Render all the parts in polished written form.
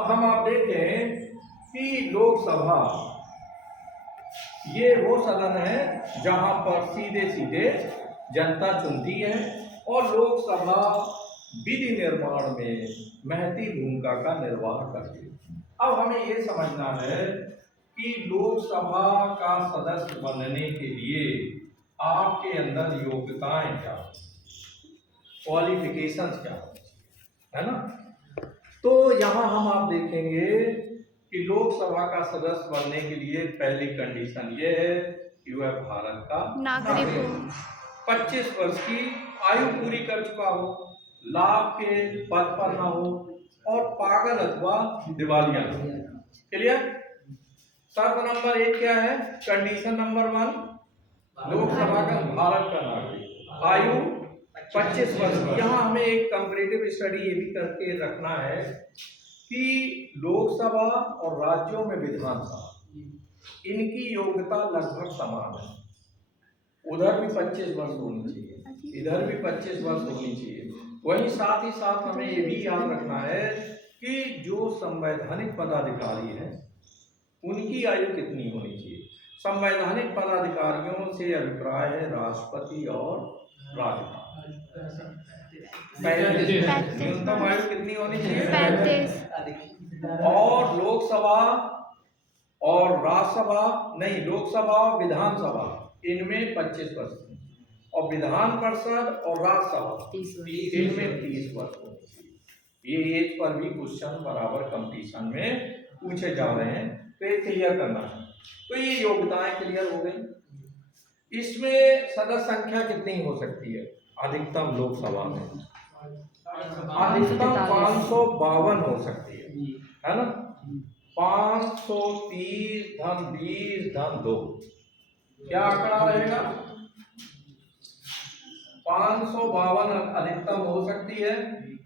तो हम आप देखें कि लोकसभा ये वो सदन है जहां पर सीधे सीधे जनता चुनती है और लोकसभा विधि निर्माण में महती भूमिका का निर्वाह करती है। अब हमें ये समझना है कि लोकसभा का सदस्य बनने के लिए आपके अंदर योग्यताएं क्या, क्वालिफिकेशंस क्या है ना। तो यहाँ हम आप देखेंगे कि लोकसभा का सदस्य बनने के लिए पहली कंडीशन ये है कि वह भारत का नागरिक हो, 25 वर्ष की आयु पूरी कर चुका हो, लाभ के पद पर ना हो और पागल अथवा दिवालिया ना हो। क्लियर। शर्त नंबर 1 क्या है? कंडीशन नंबर 1, लोकसभा का भारत का नागरिक, आयु 25 वर्ष। यहाँ हमें एक कंपैरेटिव स्टडी ये भी करके रखना है कि लोकसभा और राज्यों में विधानसभा इनकी योग्यता लगभग समान है। उधर भी 25 वर्ष होनी चाहिए, इधर भी 25 वर्ष होनी चाहिए। वहीं साथ ही साथ हमें ये भी याद रखना है कि जो संवैधानिक पदाधिकारी हैं उनकी आयु कितनी होनी चाहिए। संवैधानिक पदाधिकारियों से अभिप्राय है राष्ट्रपति और राज्यपाल। न्यूनतम आयु कितनी होनी चाहिए? 35। और लोकसभा और राज्यसभा नहीं, लोकसभा और विधानसभा इनमें 25 वर्ष और विधान परिषद और राज्यसभा इनमें 30 वर्ष होनी चाहिए। ये एज पर भी क्वेश्चन बराबर कंपटीशन में पूछे जा रहे हैं, तो ये क्लियर करना है। तो ये योग्यताएं क्लियर हो गई। इसमें सदस्य संख्या कितनी हो सकती है? अधिकतम लोकसभा में अधिकतम 552 हो सकती है ना। 530 धन 20 धन 2 क्या आंकड़ा रहेगा? 552 अधिकतम हो सकती है,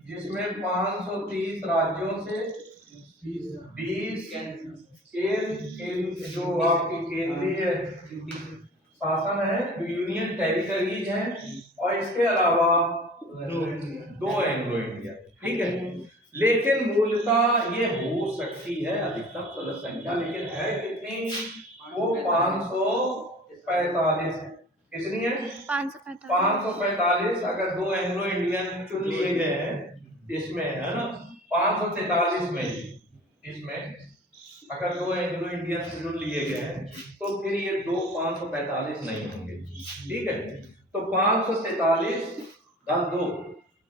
जिसमें 530 राज्यों से 20 केंद्र जो आपकी केंद्रीय शासन है, यूनियन टेरिटरीज है, और इसके अलावा दो एंग्लो इंडिया। ठीक है। लेकिन मूलतः ये हो सकती है अधिकतम सदस्य संख्या, लेकिन है कितनी? वो 545 है। कितनी है? 545। अगर दो एंग्लो इंडियन चुन लिए गए हैं इसमें, है ना, 543 में इसमें अगर दो एंग्लो इंडियन चुन लिए गए हैं तो फिर ये 545 नहीं होंगे। ठीक है। तो 543 धन 2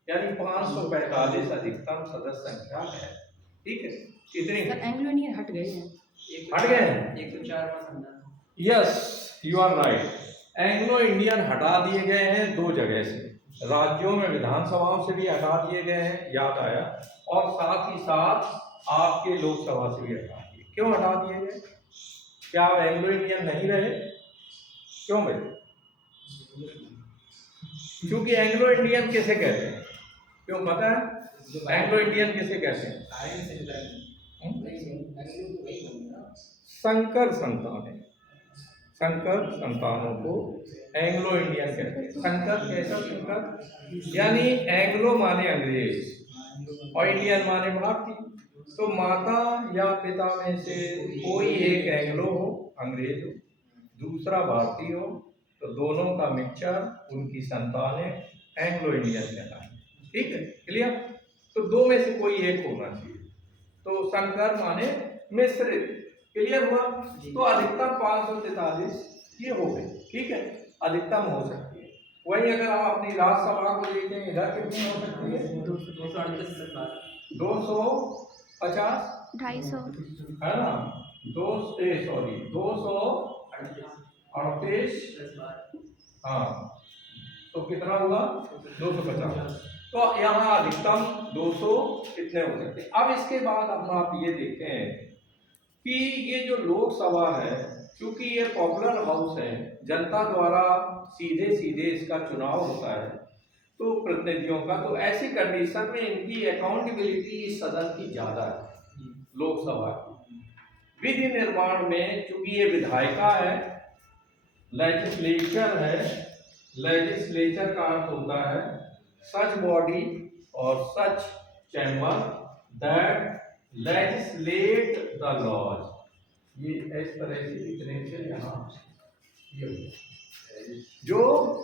यानी 545 अधिकतम सदस्य संख्या है। ठीक है। कितनी? एंग्लो इंडियन हट गए हैं, हट गए हैं 104। Yes, you are right. Anglo Indian हटा दिए गए हैं दो जगह से, राज्यों में विधानसभाओं से भी हटा दिए गए हैं, याद आया, और साथ ही साथ आपके लोकसभा से भी हटा दिए। क्यों हटा दिए गए? क्या एंग्लो इंडियन नहीं रहे? क्यों भाई? क्योंकि एंग्लो इंडियन किसे कहते हैं? क्यों पता है एंग्लो इंडियन किसे कहते हैं? संकर संतान, संकर संतानों को एंग्लो इंडियन कहते हैं। संकर कैसा? संकर यानी एंग्लो माने अंग्रेज और इंडियन माने भारतीय। तो माता या पिता में से कोई एक एंग्लो हो, अंग्रेज हो, दूसरा भारतीय हो, तो दोनों का मिक्सचर उनकी संतानें एंग्लो इंडियन कहलाएं। ठीक है। क्लियर। तो दो में से कोई एक होना चाहिए, तो संकर माने मिश्रित। क्लियर हुआ। तो अधिकतम 543 ये हो गई। ठीक है। अधिकतम हो सकती है। वही अगर हम अपनी राज्यसभा को देखें, इधर कितनी हो सकती है? 250 250 है ना। 238 हाँ, तो कितना हुआ? 250। तो यहाँ अधिकतम 200 कितने हो सकते हैं। अब इसके बाद अब आप ये देखें कि ये जो लोकसभा है, क्योंकि ये पॉपुलर हाउस है, जनता द्वारा सीधे सीधे इसका चुनाव होता है तो प्रतिनिधियों का, तो ऐसी कंडीशन में इनकी अकाउंटेबिलिटी इस सदन की ज्यादा है लोकसभा की। विधि निर्माण में चूंकि ये विधायिका है, लेजिस्लेचर है, लेजिस्लेचर का अर्थ होता है सच बॉडी और such chamber that legislate the laws, ये इस तरह से इतने से यहाँ ये जो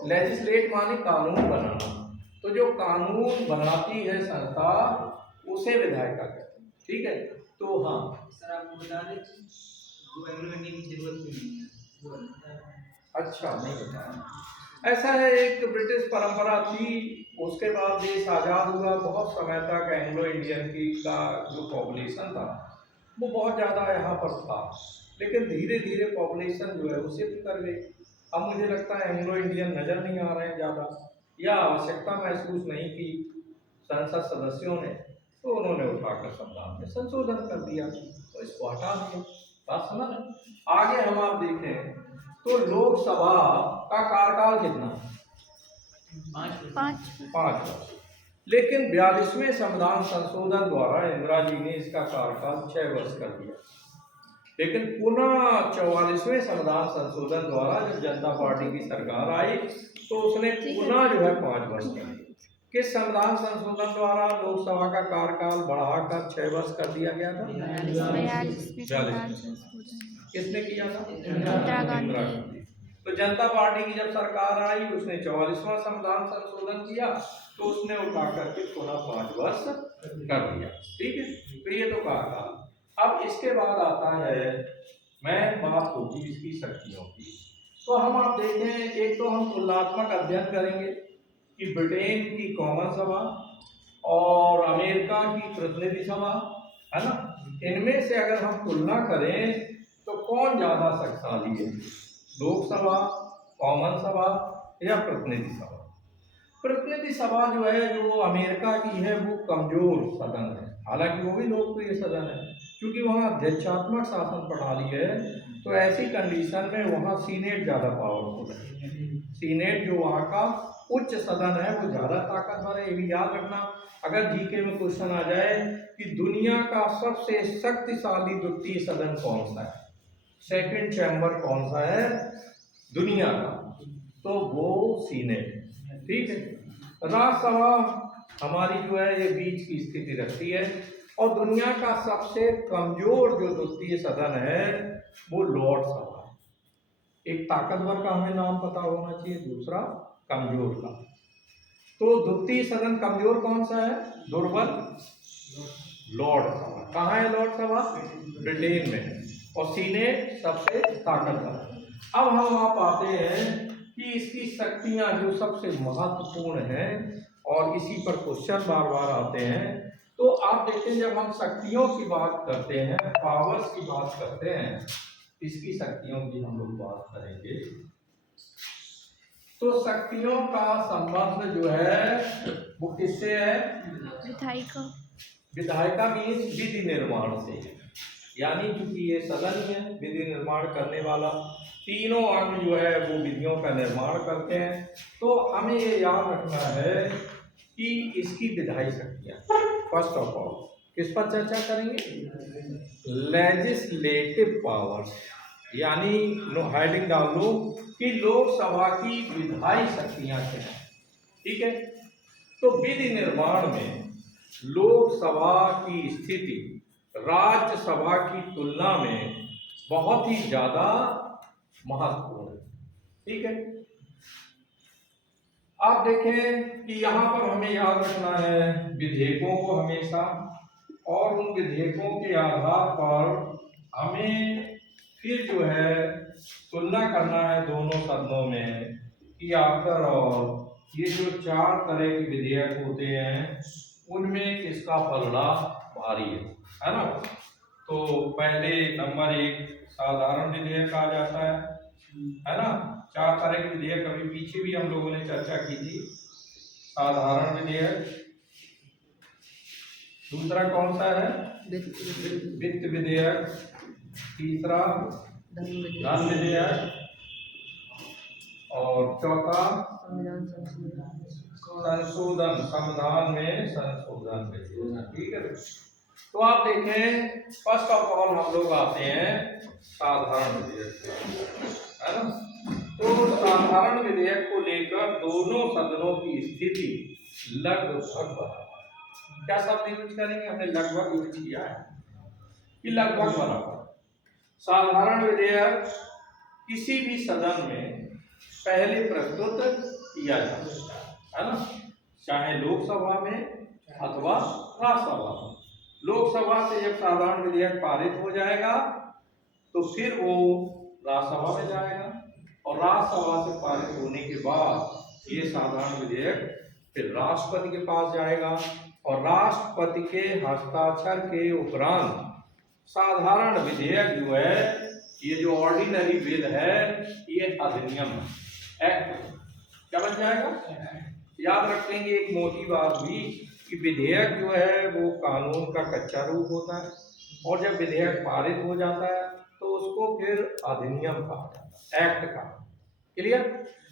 लेजिस्लेट माने कानून बनाना, तो जो कानून बनाती है संस्था उसे विधायिका कहते हैं। ठीक है, तो हाँ सर आपको बता दें जो एंग्लो इंडियन की जरूरत भी नहीं है। अच्छा, नहीं बताया। ऐसा है, एक ब्रिटिश परंपरा थी, उसके बाद देश आज़ाद हुआ, बहुत समय तक एंग्लो इंडियन की का जो पॉपुलेशन था वो बहुत ज़्यादा यहाँ पर था, लेकिन धीरे धीरे पॉपुलेशन जो है वो शिफ्ट कर गई। अब मुझे लगता है एंग्लो इंडियन नज़र नहीं आ रहे हैं ज़्यादा, या आवश्यकता महसूस नहीं की संसद सदस्यों ने, तो उन्होंने उठाकर संविधान में संशोधन कर दिया, तो इसको हटा दिया। बात समझ रहे? आगे हम आप देखें तो लोकसभा का कार्यकाल कितना? 5 वर्ष। लेकिन 42वें संविधान संशोधन द्वारा इंदिरा जी ने इसका कार्यकाल 6 वर्ष कर दिया। लेकिन पुनः 44वें संविधान संशोधन द्वारा जब जनता पार्टी की सरकार आई तो उसने पुनः जो है 5 वर्ष कर दिया। किस संविधान संशोधन द्वारा लोकसभा का कार्यकाल बढ़ाकर 6 वर्ष कर दिया गया था? 42। किसने किया था? इंदिरा गांधी। तो जनता पार्टी की जब सरकार आई उसने 44वां संविधान संशोधन किया, तो उसने उठा करके पुनः 5 वर्ष कर दिया। ठीक है, तो ये तो कार्यकाल। अब इसके बाद आता है मैं बात होगी इसकी शक्तियों की। तो हम आप देखें, एक तो हम तुलनात्मक अध्ययन करेंगे कि ब्रिटेन की कॉमन सभा और अमेरिका की प्रतिनिधि सभा, है ना, इनमें से अगर हम तुलना करें तो कौन ज्यादा शक्तिशाली है, लोकसभा, कॉमन सभा या प्रतिनिधि सभा? प्रतिनिधि सभा जो है, जो अमेरिका की है, वो कमजोर सदन है, हालांकि वो भी लोकप्रिय सदन है, क्योंकि वहाँ अध्यक्षात्मक शासन प्रणाली है। तो ऐसी कंडीशन में वहाँ सीनेट ज़्यादा पावरफुल है। सीनेट जो वहाँ का उच्च सदन है वो ज़्यादा ताकतवर है। ये भी याद रखना, अगर जीके में क्वेश्चन आ जाए कि दुनिया का सबसे शक्तिशाली द्वितीय सदन कौन सा है, सेकंड चैम्बर कौन सा है दुनिया का, तो वो सीनेट। ठीक है, राज्यसभा हमारी जो है ये बीच की स्थिति रखती है, और दुनिया का सबसे कमजोर जो द्वितीय सदन है वो लॉर्ड सभा है। एक ताकतवर का हमें नाम पता होना चाहिए, दूसरा कमजोर का। तो द्वितीय सदन कमजोर कौन सा है, दुर्बल? लॉर्ड सभा। कहाँ है लॉर्ड सभा? ब्रिटेन में। और सीनेट सबसे ताकतवर। अब हम आप आते हैं कि इसकी शक्तियां जो सबसे महत्वपूर्ण हैं, और इसी पर क्वेश्चन बार बार आते हैं। तो आप देखें, जब हम शक्तियों की बात करते हैं, पावर्स की बात करते हैं, इसकी शक्तियों की हम लोग बात करेंगे, तो शक्तियों का संबंध जो है वो किससे है? विधायिका। विधायिका मीन्स विधि निर्माण से, यानी क्योंकि ये सदन है विधि निर्माण करने वाला, तीनों अंग जो है वो विधियों का निर्माण करते हैं। तो हमें ये याद रखना है कि इसकी विधायी शक्तियां, फर्स्ट ऑफ ऑल किस पर चर्चा करेंगे? लेजिस्लेटिव पावर्स, यानी हेडिंग डाल लो कि लोकसभा की विधायी शक्तियां क्या हैं। ठीक है, तो विधि निर्माण में लोकसभा की स्थिति राज्यसभा की तुलना में बहुत ही ज्यादा महत्वपूर्ण है। ठीक है, आप देखें कि यहाँ पर हमें याद रखना है विधेयकों को हमेशा, और उन विधेयकों के आधार पर हमें फिर जो है तुलना करना है दोनों सदनों में कि आफ्टर ऑल ये जो 4 तरह के विधेयक होते हैं उनमें किसका पलड़ा भारी है ना। तो पहले नंबर 1 साधारण विधेयक आ जाता है ना। 4 तरह के विधेयक अभी पीछे भी हम लोगों ने चर्चा की थी। साधारण विधेयक, दूसरा कौन सा है? वित्त विधेयक, तीसरा धन विधेयक, और चौथा संशोधन, संविधान में संशोधन विधेयक। ठीक है, तो आप देखें फर्स्ट ऑफ ऑल हम लोग आते हैं साधारण विधेयक, है ना। तो साधारण विधेयक को लेकर दोनों सदनों की स्थिति लगभग बराबर। क्या शब्द यूज करेंगे? हमने लगभग यूज किया है। कि लगभग बराबर। साधारण विधेयक किसी भी सदन में पहले प्रस्तुत किया जाता है ना, चाहे लोकसभा में अथवा राज्यसभा में। लोकसभा से जब साधारण विधेयक पारित हो जाएगा तो फिर वो राज्यसभा में जाएगा, और राज्यसभा से पारित होने के बाद ये साधारण विधेयक फिर राष्ट्रपति के पास जाएगा, और राष्ट्रपति के हस्ताक्षर के उपरांत साधारण विधेयक जो है, ये जो ऑर्डिनरी बिल है, ये अधिनियम एक्ट क्या बन जाएगा। याद रखेंगे एक मोटी बात भी कि विधेयक जो है वो कानून का कच्चा रूप होता है, और जब विधेयक पारित हो जाता है तो उसको फिर अधिनियम कहा जाता है, एक्ट का। क्लियर।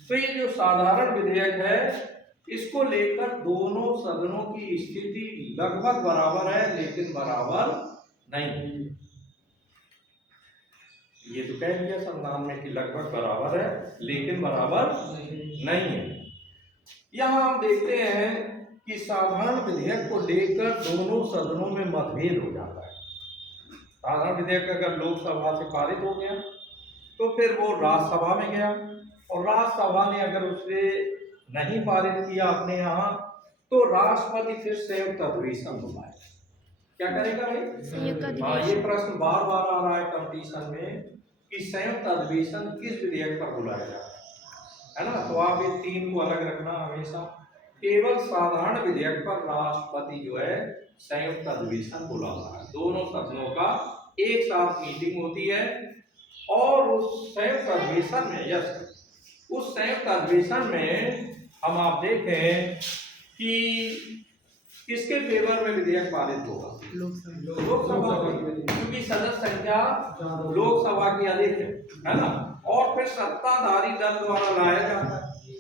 तो ये जो साधारण विधेयक है, इसको लेकर दोनों सदनों की स्थिति लगभग बराबर है, लेकिन बराबर नहीं। ये तो कह दिया संविधान में कि लगभग बराबर है लेकिन बराबर नहीं है। यहाँ हम देखते हैं कि साधारण विधेयक को लेकर दोनों सदनों में मतभेद हो जाता है। साधारण विधेयक अगर लोकसभा से पारित हो गया तो फिर वो राज्यसभा में गया, और राज्यसभा ने अगर उसे नहीं पारित किया अपने यहाँ, तो राष्ट्रपति फिर संयुक्त अधिवेशन बुलाएगा। क्या करेगा भाई? हाँ, ये प्रश्न बार बार आ रहा है कंपटीशन में कि संयुक्त अधिवेशन किस विधेयक पर बुलाया जाता है ना। तो आप ये तीन को अलग रखना हमेशा। केवल साधारण विधेयक पर राष्ट्रपति जो है संयुक्त अधिवेशन बुलाता है, दोनों सदनों का एक साथ मीटिंग होती है, और उस संयुक्त अधिवेशन में उस संयुक्त अधिवेशन में हम आप देखें कि किसके फेवर में विधेयक पारित होगा? लोकसभा की, क्योंकि सदस्य संख्या लोकसभा की अधिक है ना, और फिर सत्ताधारी दल द्वारा लाया जाता है।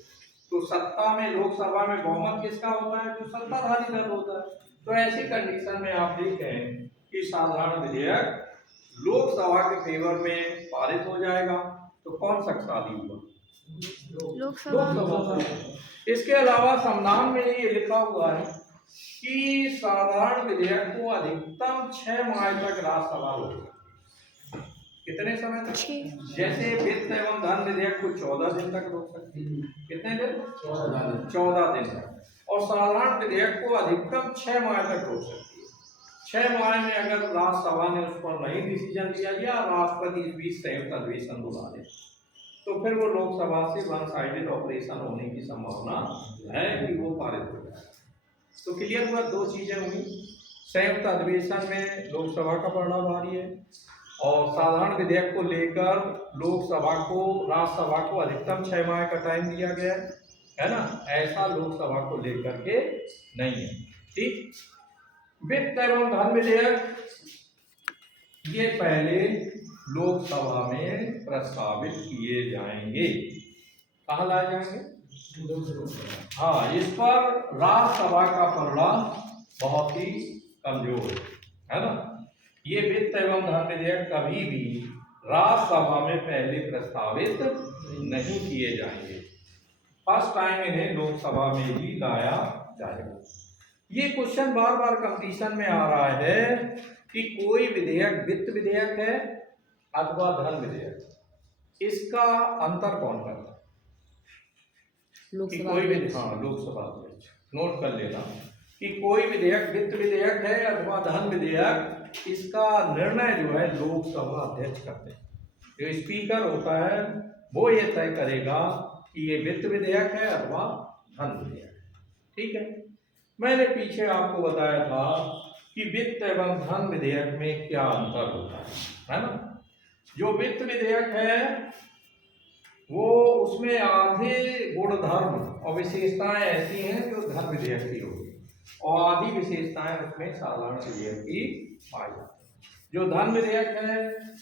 तो सत्ता में लोकसभा में बहुमत किसका होता है? जो सत्ताधारी दल होता है। तो ऐसी कंडीशन में आप देखें कि साधारण विधेयक लोकसभा के फेवर में पारित हो जाएगा, तो कौन शक्तिशाली हुआ? लोकसभा। इसके अलावा संविधान में ये लिखा हुआ है कि साधारण विधेयक को अधिकतम 6 माह तक राज्यसभा रोक। कितने समय तक? जैसे वित्त एवं धन विधेयक को 14 दिन तक रोक सकती है। कितने दिन? 14 दिन तक। और साधारण विधेयक को अधिकतम 6 माह तक रोक सकती है। 6 माह में अगर राज्यसभा ने उस पर नहीं डिसीजन लिया गया, राष्ट्रपति इस बीच संयुक्त अधिवेशन बुला दे, तो फिर वो लोकसभा से वन साइडेड ऑपरेशन होने की संभावना है कि वो पारित हो जाए। तो क्लियर हुआ, दो चीजें हुई। संयुक्त अधिवेशन में लोकसभा का पलड़ा भारी है, और साधारण विधेयक को लेकर लोकसभा को राज्यसभा को अधिकतम 6 माह का टाइम दिया गया है ना। ऐसा लोकसभा को लेकर के नहीं है। ठीक। वित्त एवं धन विधेयक ये पहले लोकसभा में प्रस्तावित किए जाएंगे। कहाँ लाए जाएंगे? हाँ, इस पर राज्यसभा का पलड़ा बहुत ही कमजोर है ना। ये वित्त एवं धन विधेयक कभी भी राज्यसभा में पहले प्रस्तावित नहीं किए जाएंगे। फर्स्ट टाइम इन्हें लोकसभा में ही लाया जाएगा। ये क्वेश्चन बार बार कंपटीशन में आ रहा है कि कोई विधेयक वित्त विधेयक है अथवा धन विधेयक, इसका अंतर कौन करता है? कि कोई भी, हाँ, लोकसभा नोट कर लेना कि कोई विधेयक वित्त विधेयक है अथवा धन विधेयक, इसका निर्णय जो है लोकसभा अध्यक्ष करते हैं। जो स्पीकर होता है वो ये तय करेगा कि ये वित्त विधेयक है अथवा धन विधेयक है। ठीक है। मैंने पीछे आपको बताया था कि वित्त एवं धन विधेयक में क्या अंतर होता है ना। जो वित्त विधेयक है वो उसमें आधे गुणधर्म और विशेषताएं ऐसी हैं जो धन विधेयक की होगी, और आधी विशेषताएं उसमें साधारण विधेयक की पाई जाती हैं। जो धन विधेयक है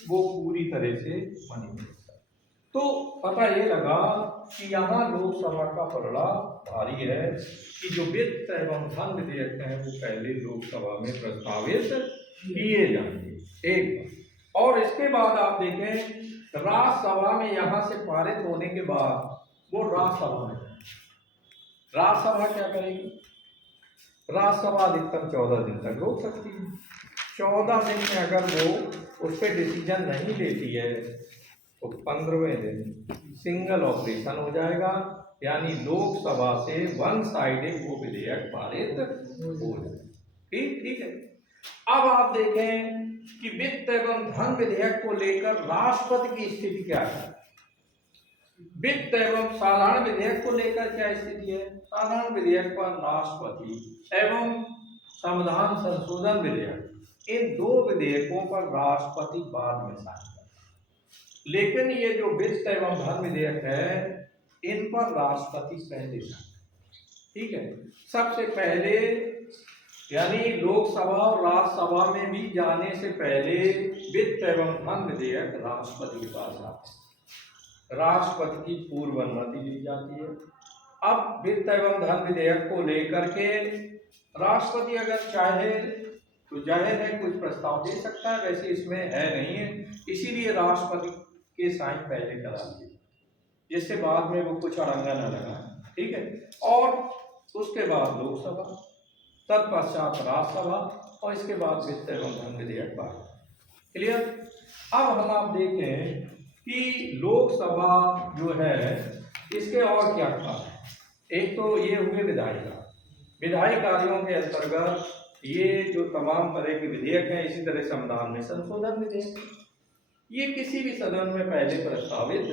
वो पूरी तरह से बनी हुई है। तो पता ये लगा कि यहाँ लोकसभा का पलड़ा भारी है कि जो वित्त एवं धन विधेयक है वो पहले लोकसभा में प्रस्तावित किए जाएंगे। एक, और इसके बाद आप देखें राज्यसभा में यहाँ से पारित होने के बाद वो राज्यसभा में, राज्यसभा क्या करेगी? राज्यसभा अधिकतम 14 दिन तक रोक सकती है। 14 दिन में अगर वो उस पर डिसीजन नहीं लेती है तो 15वें दिन सिंगल ऑपरेशन हो जाएगा, यानी लोकसभा से वन साइडेड वो विधेयक पारित हो जाएगा। ठीक है। अब आप देखें कि वित्त एवं धन विधेयक को लेकर राष्ट्रपति की स्थिति क्या है। वित्त एवं साधारण विधेयक को लेकर क्या स्थिति है। साधारण विधेयक पर राष्ट्रपति एवं संविधान संशोधन विधेयक, इन दो विधेयकों पर राष्ट्रपति बाद में साइन करता है, लेकिन ये जो वित्त एवं धन विधेयक है इन पर राष्ट्रपति पहले साइन। ठीक है। सबसे पहले यानी लोकसभा और राज्यसभा में भी जाने से पहले वित्त एवं धन विधेयक राष्ट्रपति के पास आते हैं, राष्ट्रपति की पूर्व अनुमति ली जाती है। अब वित्त एवं धन विधेयक को लेकर के राष्ट्रपति अगर चाहे तो जाहिर है कुछ प्रस्ताव दे सकता है, वैसे इसमें है नहीं है, इसीलिए राष्ट्रपति के साइन पहले करा दिए जिससे बाद में वो कुछ अड़ंगा न लगा। ठीक है। और उसके बाद लोकसभा, तत्पश्चात राज्यसभा और इसके बाद वित्त एवं धन विधेयक पास। क्लियर। अब हम आप देखें कि लोकसभा जो है इसके और क्या काम है। एक तो ये हुए विधायी कार्यों के अंतर्गत ये जो तमाम तरह के विधेयक हैं, इसी तरह संविधान में संशोधन विधेयक, ये किसी भी सदन में पहले प्रस्तावित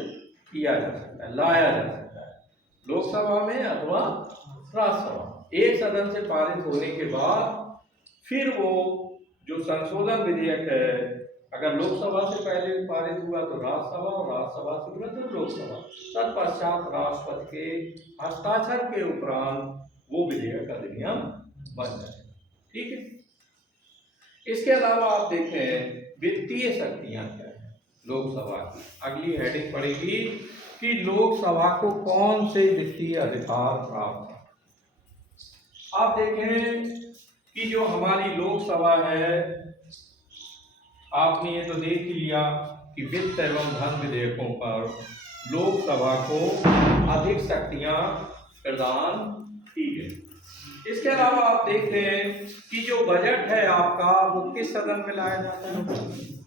किया जा सकता है, लाया जा सकता है, लोकसभा में अथवा राज्यसभा। एक सदन से पारित होने के बाद फिर वो जो संशोधन विधेयक है अगर लोकसभा से पहले पारित हुआ तो राज्यसभा, और राज्यसभा से हुआ तो लोकसभा, तत्पश्चात राष्ट्रपति के हस्ताक्षर के उपरांत वो विधेयक अधिनियम बन जाए। ठीक है। इसके अलावा आप देखें वित्तीय शक्तियां क्या है लोकसभा की। अगली हेडिंग पड़ेगी कि लोकसभा को कौन से वित्तीय अधिकार प्राप्त है। आप देखें कि जो हमारी लोकसभा है, आपने ये तो देख ही लिया कि वित्त एवं धन विधेयकों पर लोकसभा को अधिक शक्तियां प्रदान की गई। इसके अलावा आप देख रहे हैं कि जो बजट है आपका वो किस सदन में लाया जाता है,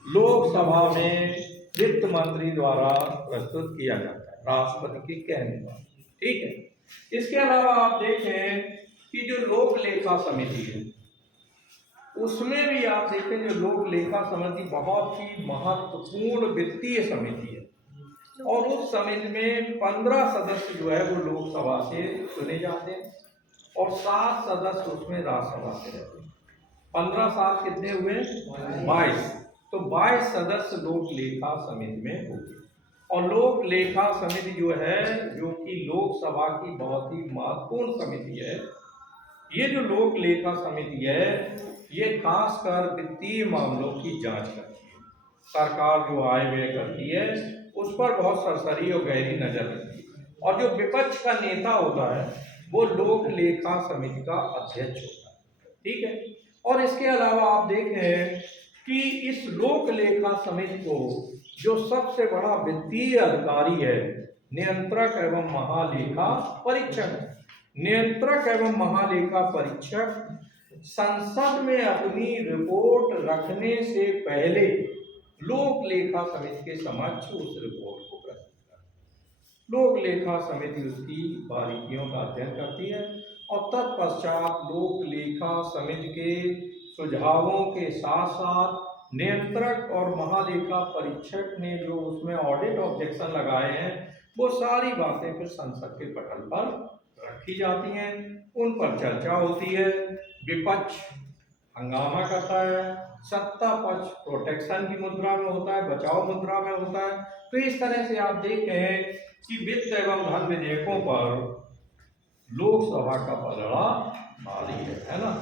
लोकसभा में वित्त मंत्री द्वारा प्रस्तुत किया जाता है राष्ट्रपति के कहने पर। ठीक है। इसके अलावा आप देखें कि जो लोक लेखा समिति है उसमें भी आप देखें जो लोक लेखा समिति बहुत ही महत्वपूर्ण वित्तीय समिति है और उस समिति में 15 सदस्य जो है वो लोकसभा से चुने जाते हैं और 7 सदस्य उसमें राज्यसभा से रहते हैं। 15 7 कितने हुए 22, तो 22 सदस्य लोक लेखा समिति में होंगे। और लोक लेखा समिति जो है जो कि लोकसभा की बहुत ही महत्वपूर्ण समिति है, ये जो लोक लेखा समिति है ये खासकर वित्तीय मामलों की जांच करती है, सरकार जो आय व्यय करती है उस पर बहुत सरसरी और गहरी नजर रखती है। और जो विपक्ष का नेता होता है वो लोक लेखा समिति का अध्यक्ष होता है। ठीक है। और इसके अलावा आप देखें कि इस लोक लेखा समिति को जो सबसे बड़ा वित्तीय अधिकारी है नियंत्रक एवं महालेखा परीक्षक। नियंत्रक एवं महालेखा परीक्षक संसद में अपनी रिपोर्ट रखने से पहले लोक लेखा समिति के समक्ष उस रिपोर्ट को प्रस्तुत करता है। लोक लेखा समिति उसकी बारीकियों का अध्ययन करती है और तत्पश्चात लोक लेखा समिति के सुझावों के साथ साथ नियंत्रक और महालेखा परीक्षक ने जो उसमें ऑडिट ऑब्जेक्शन लगाए हैं वो सारी बातें फिर संसद के पटल पर रखी जाती हैं, उन पर चर्चा होती है। विपक्ष हंगामा करता है, सत्ता पक्ष प्रोटेक्शन की मुद्रा में होता है, बचाव मुद्रा में होता है। तो इस तरह से आप देखें कि वित्त एवं धन विधेयकों पर लोकसभा का पलड़ा भारी है ना।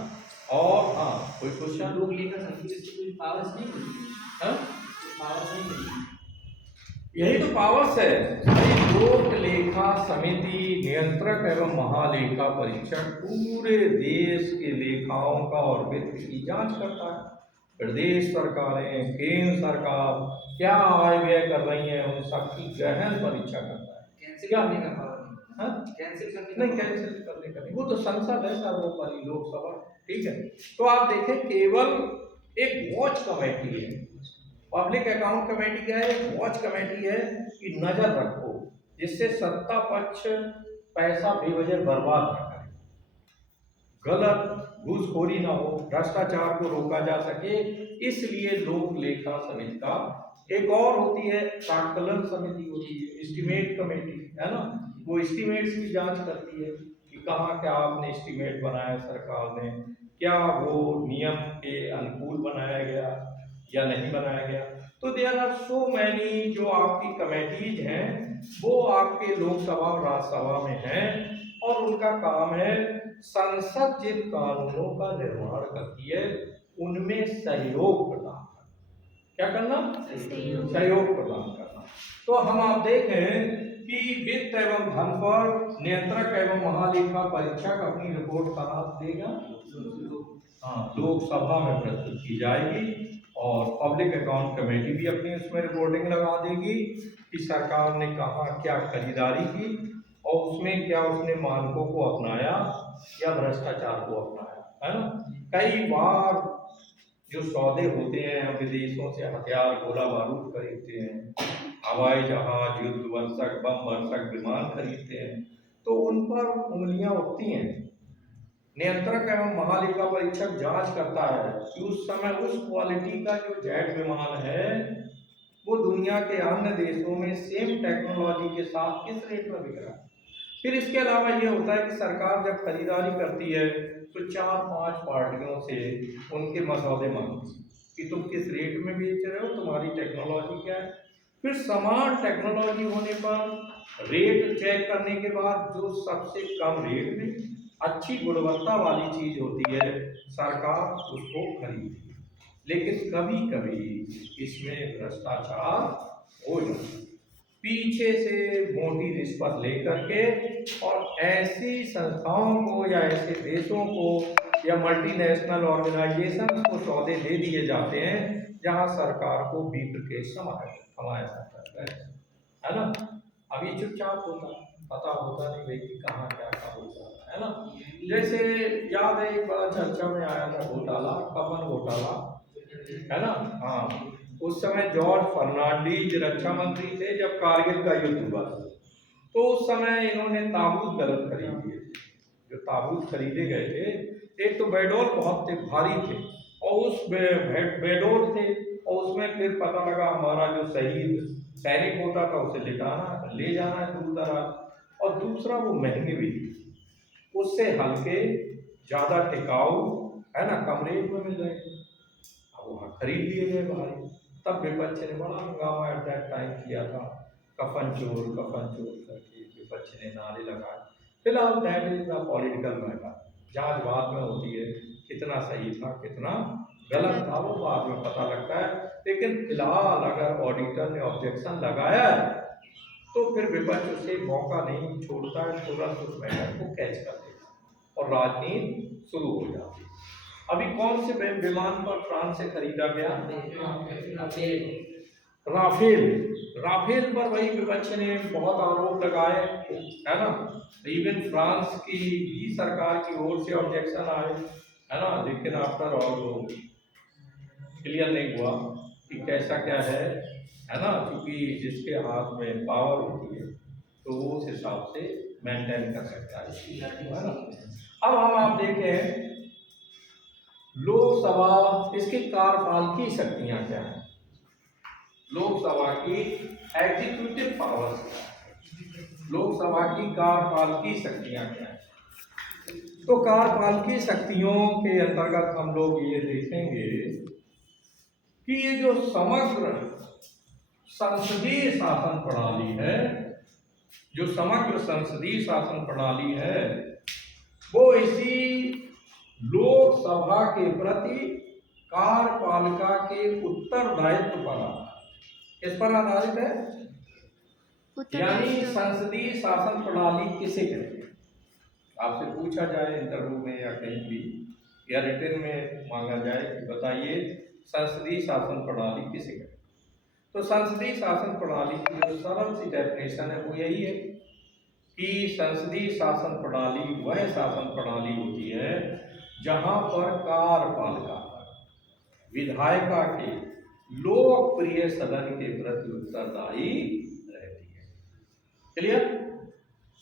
और हाँ कोई क्वेश्चन। लोक लेखा समिति से कोई पावर्स नहीं मिलती, पावर्स नहीं मिलती, यही तो पावर्स है। लोक लेखा समिति नियंत्रक एवं महालेखा परीक्षक पूरे देश के लेखाओं का और वित्त की जांच करता है। प्रदेश सरकारें, केंद्र सरकार क्या आय व्यय कर रही हैं उन सबकी गहन परीक्षा करता है। कैंसिल करने का पावर नहीं, कैंसिल करने नहीं, कैंसिल करने का नहीं, वो तो संसद है सर्वोपरि लोकसभा। ठीक है। तो आप देखें केवल एक वॉच कमेटी है। पब्लिक अकाउंट कमेटी क्या है? वॉच कमेटी है कि नजर रखो जिससे सत्ता पक्ष पैसा बेवजह बर्बाद न करे, गलत घूसखोरी ना हो, भ्रष्टाचार को रोका जा सके। इसलिए लोक लेखा समिति का एक और होती है प्राक्कलन समिति होती है, एस्टीमेट कमेटी, है ना। वो एस्टीमेट्स की जांच करती है कि कहाँ क्या आपने एस्टीमेट बनाया सरकार ने, क्या वो नियम के अनुकूल बनाया गया या नहीं बनाया गया। तो देयर आर सो मैनी जो आपकी कमेटीज हैं वो आपके लोकसभा और राज्यसभा में हैं, और उनका काम है संसद जिन कानूनों का निर्माण करती है उनमें सहयोग प्रदान करना। क्या करना? सहयोग प्रदान करना। तो हम आप देखें कि वित्त एवं धन पर नियंत्रक एवं महालेखा परीक्षक अपनी रिपोर्ट कहाँ देगा? हाँ, लोकसभा में प्रस्तुत की जाएगी, और पब्लिक अकाउंट कमेटी भी अपनी उसमें रिपोर्टिंग लगा देगी कि सरकार ने कहाँ क्या खरीदारी की और उसमें क्या उसने मानकों को अपनाया या भ्रष्टाचार को अपनाया, है ना। कई बार जो सौदे होते हैं, हम विदेशों से हथियार गोला बारूद खरीदते हैं, हवाई जहाज, युद्ध वर्षक, बम वर्षक विमान खरीदते हैं, तो उन पर उंगलियां उठती हैं। नियंत्रक एवं महालेखा परीक्षक जांच करता है कि उस समय उस क्वालिटी का जो जेट विमान है वो दुनिया के अन्य देशों में सेम टेक्नोलॉजी के साथ किस रेट में बिक रहा है। फिर इसके अलावा ये होता है कि सरकार जब खरीदारी करती है तो 4-5 पार्टियों से उनके मसौदे मांगती है कि तुम किस रेट में बेच रहे हो, तुम्हारी टेक्नोलॉजी क्या है। फिर समान टेक्नोलॉजी होने पर रेट चेक करने के बाद जो सबसे कम रेट में अच्छी गुणवत्ता वाली चीज होती है सरकार उसको खरीदती है। लेकिन कभी कभी इसमें भ्रष्टाचार हो जाता है, पीछे से मोटी रिश्वत लेकर के, और ऐसी संस्थाओं को या ऐसे देशों को या मल्टीनेशनल ऑर्गेनाइजेशन को सौदे दे दिए जाते हैं जहां सरकार को बीट के कमाया जाता है ना। अभी चुपचाप होता, पता होता नहीं भाई कि कहाँ क्या क्या होता है ना। जैसे याद है एक बड़ा चर्चा में आया था घोटाला, कफन घोटाला, है ना। हाँ, उस समय जॉर्ज फर्नांडीज रक्षा मंत्री थे जब कारगिल का युद्ध हुआ, तो उस समय इन्होंने ताबूत गलत खरीद लिए थे। जो ताबूत खरीदे गए थे, एक तो बेडोल बहुत थे, भारी थे, और उस बेडोल थे, और उसमें फिर पता लगा हमारा जो शहीद सैनिक होता था उसे ले जाना है दूर दराज, और दूसरा वो महंगे भी थे, उससे हल्के, ज्यादा टिकाऊ, है ना, कम रेट में मिल रहे थे, वहाँ खरीद लिए गए भारी। तब विपक्ष ने बड़ा हंगामा एट दैट टाइम किया था, कफन चोर करके विपक्ष ने नारे लगाए। फिलहाल that is the political matter, जांच बाद में होती है, कितना सही था कितना गलत था वो बाद में पता लगता है। लेकिन फिलहाल अगर ऑडिटर ने ऑब्जेक्शन लगाया है तो फिर विपक्ष उसे मौका नहीं छोड़ता है, तुरंत उस मैटर को कैच कर देता और राजनीति शुरू हो जाती है। अभी कौन से विमान पर फ्रांस से खरीदा गया? राफेल पर वही विपक्ष ने बहुत आरोप लगाए, है ना। इवन फ्रांस की भी सरकार की ओर से ऑब्जेक्शन आए, है ना, लेकिन आफ्टर ऑल वो क्लियर नहीं हुआ कि कैसा क्या है ना, क्योंकि जिसके हाथ में पावर होती है तो वो उस हिसाब से मेंटेन कर सकता है ना। अब हम आप देखें लोकसभा, इसकी कार्यपालकी शक्तियां क्या हैं? लोकसभा की एग्जीक्यूटिव पावर्स क्या है? लोकसभा की कार्यपालकी शक्तियां क्या है? तो कार्यपालकी शक्तियों के अंतर्गत हम लोग ये देखेंगे कि ये जो समग्र संसदीय शासन प्रणाली है, जो समग्र संसदीय शासन प्रणाली है, वो इसी लोकसभा के प्रति कार्यपालिका के उत्तरदायित्व पर आधारित। किस पर आधारित है? यानी संसदीय शासन प्रणाली किसे कहते हैं? आपसे पूछा जाए इंटरव्यू में या कहीं भी या रिटर्न में मांगा जाए कि बताइए संसदीय शासन प्रणाली किसे कहते हैं, तो संसदीय शासन प्रणाली की जो सरल सी डेफिनेशन है वो यही है कि संसदीय शासन प्रणाली वह शासन प्रणाली होती है जहां पर कार्यपालिका विधायिका के लोकप्रिय सदन के प्रति उत्तरदायी रहती है। क्लियर?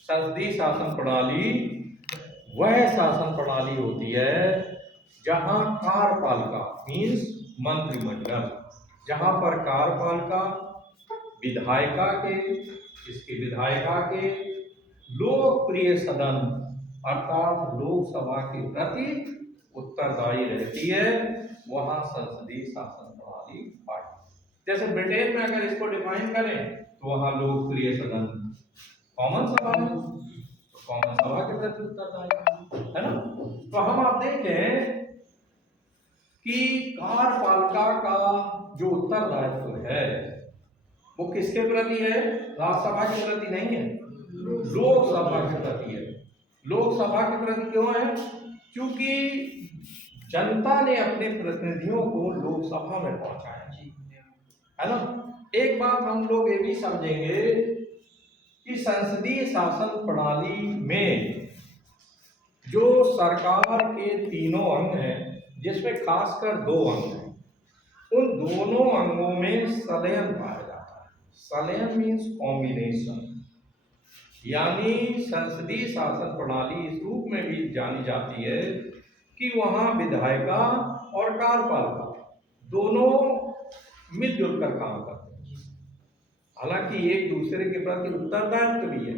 संसदीय शासन प्रणाली वह शासन प्रणाली होती है जहां कार्यपालिका मीन्स मंत्रिमंडल, जहां पर कार्यपालिका विधायिका के लोकप्रिय सदन अर्थात लोकसभा के प्रति उत्तरदायी रहती है, वहां संसदीय शासन प्रणाली पार्टी। जैसे ब्रिटेन में अगर इसको डिफाइन करें तो वहां लोकप्रिय सदन कॉमन सभा है, तो कॉमन सभा के प्रति उत्तरदायी है ना। तो हम आप देखें कि कार्यपालिका का जो उत्तरदायित्व है वो किसके प्रति है? राज्यसभा के प्रति नहीं है, लोकसभा के प्रति है। लोकसभा के प्रति क्यों है? क्योंकि जनता ने अपने प्रतिनिधियों को लोकसभा में पहुंचाया है ना। एक बात हम लोग ये भी समझेंगे कि संसदीय शासन प्रणाली में जो सरकार के तीनों अंग हैं, जिसमें खासकर 2 अंग हैं, उन दोनों अंगों में संलयन पाया जाता है। संलयन मीन्स कॉम्बिनेशन, यानी संसदीय शासन प्रणाली इस रूप में भी जानी जाती है कि वहां विधायिका और कार्यपालिका दोनों मिलजुल कर काम करते हैं। हालांकि एक दूसरे के प्रति उत्तरदायित्व भी है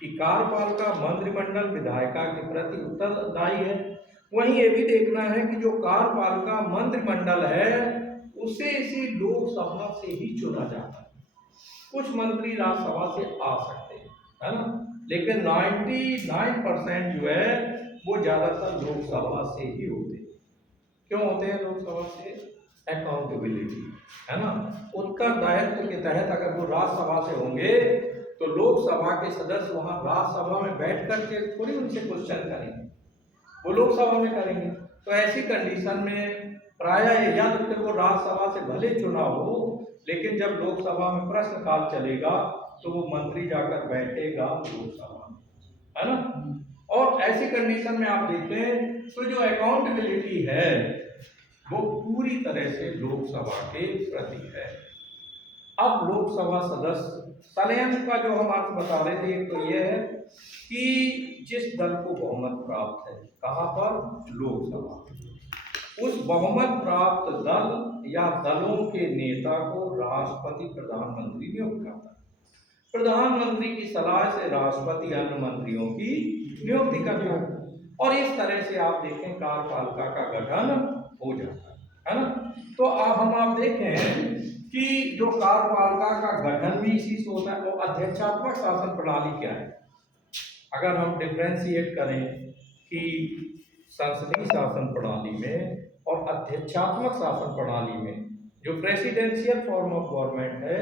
कि कार्यपालिका मंत्रिमंडल विधायिका के प्रति उत्तरदायी है। वहीं ये भी देखना है कि जो कार्यपालिका मंत्रिमंडल है उसे इसी लोकसभा से ही चुना जाता है। कुछ मंत्री राज्यसभा से आ सकते हैं, है ना, लेकिन 99% जो है वो ज्यादातर लोकसभा से ही होते हैं। क्यों होते हैं लोकसभा से? अकाउंटेबिलिटी, है ना। उत्तरदायित्व के तहत अगर वो राज्यसभा से होंगे तो लोकसभा के सदस्य वहां राज्यसभा में बैठ करके थोड़ी उनसे क्वेश्चन करेंगे, वो लोकसभा में करेंगे। तो ऐसी कंडीशन में प्रायः या तो फिर वो राज्यसभा से भले चुनाव हो, लेकिन जब लोकसभा में प्रश्नकाल चलेगा तो वो मंत्री जाकर बैठेगा लोकसभा में, है ना। और ऐसी कंडीशन में आप देखें तो जो अकाउंटेबिलिटी है वो पूरी तरह से लोकसभा के प्रति है। अब लोकसभा सदस्य संलयन का जो हम आपको बता रहे थे, एक तो यह है कि जिस दल को बहुमत प्राप्त है, कहां पर? लोकसभा, उस बहुमत प्राप्त दल या दलों के नेता को राष्ट्रपति प्रधानमंत्री नियुक्त करता है। प्रधानमंत्री की सलाह से राष्ट्रपति अन्य मंत्रियों की नियुक्ति करता है, और इस तरह से आप देखें कार्यपालिका का गठन हो जाता है ना। तो अब हम आप देखें कि जो कार्यपालिका का गठन भी इसी से होता है। वो अध्यक्षात्मक शासन प्रणाली क्या है? अगर हम डिफ्रेंशिएट करें कि संसदीय शासन प्रणाली में और अध्यक्षात्मक शासन प्रणाली में, जो प्रेसिडेंशियल फॉर्म ऑफ गवर्नमेंट है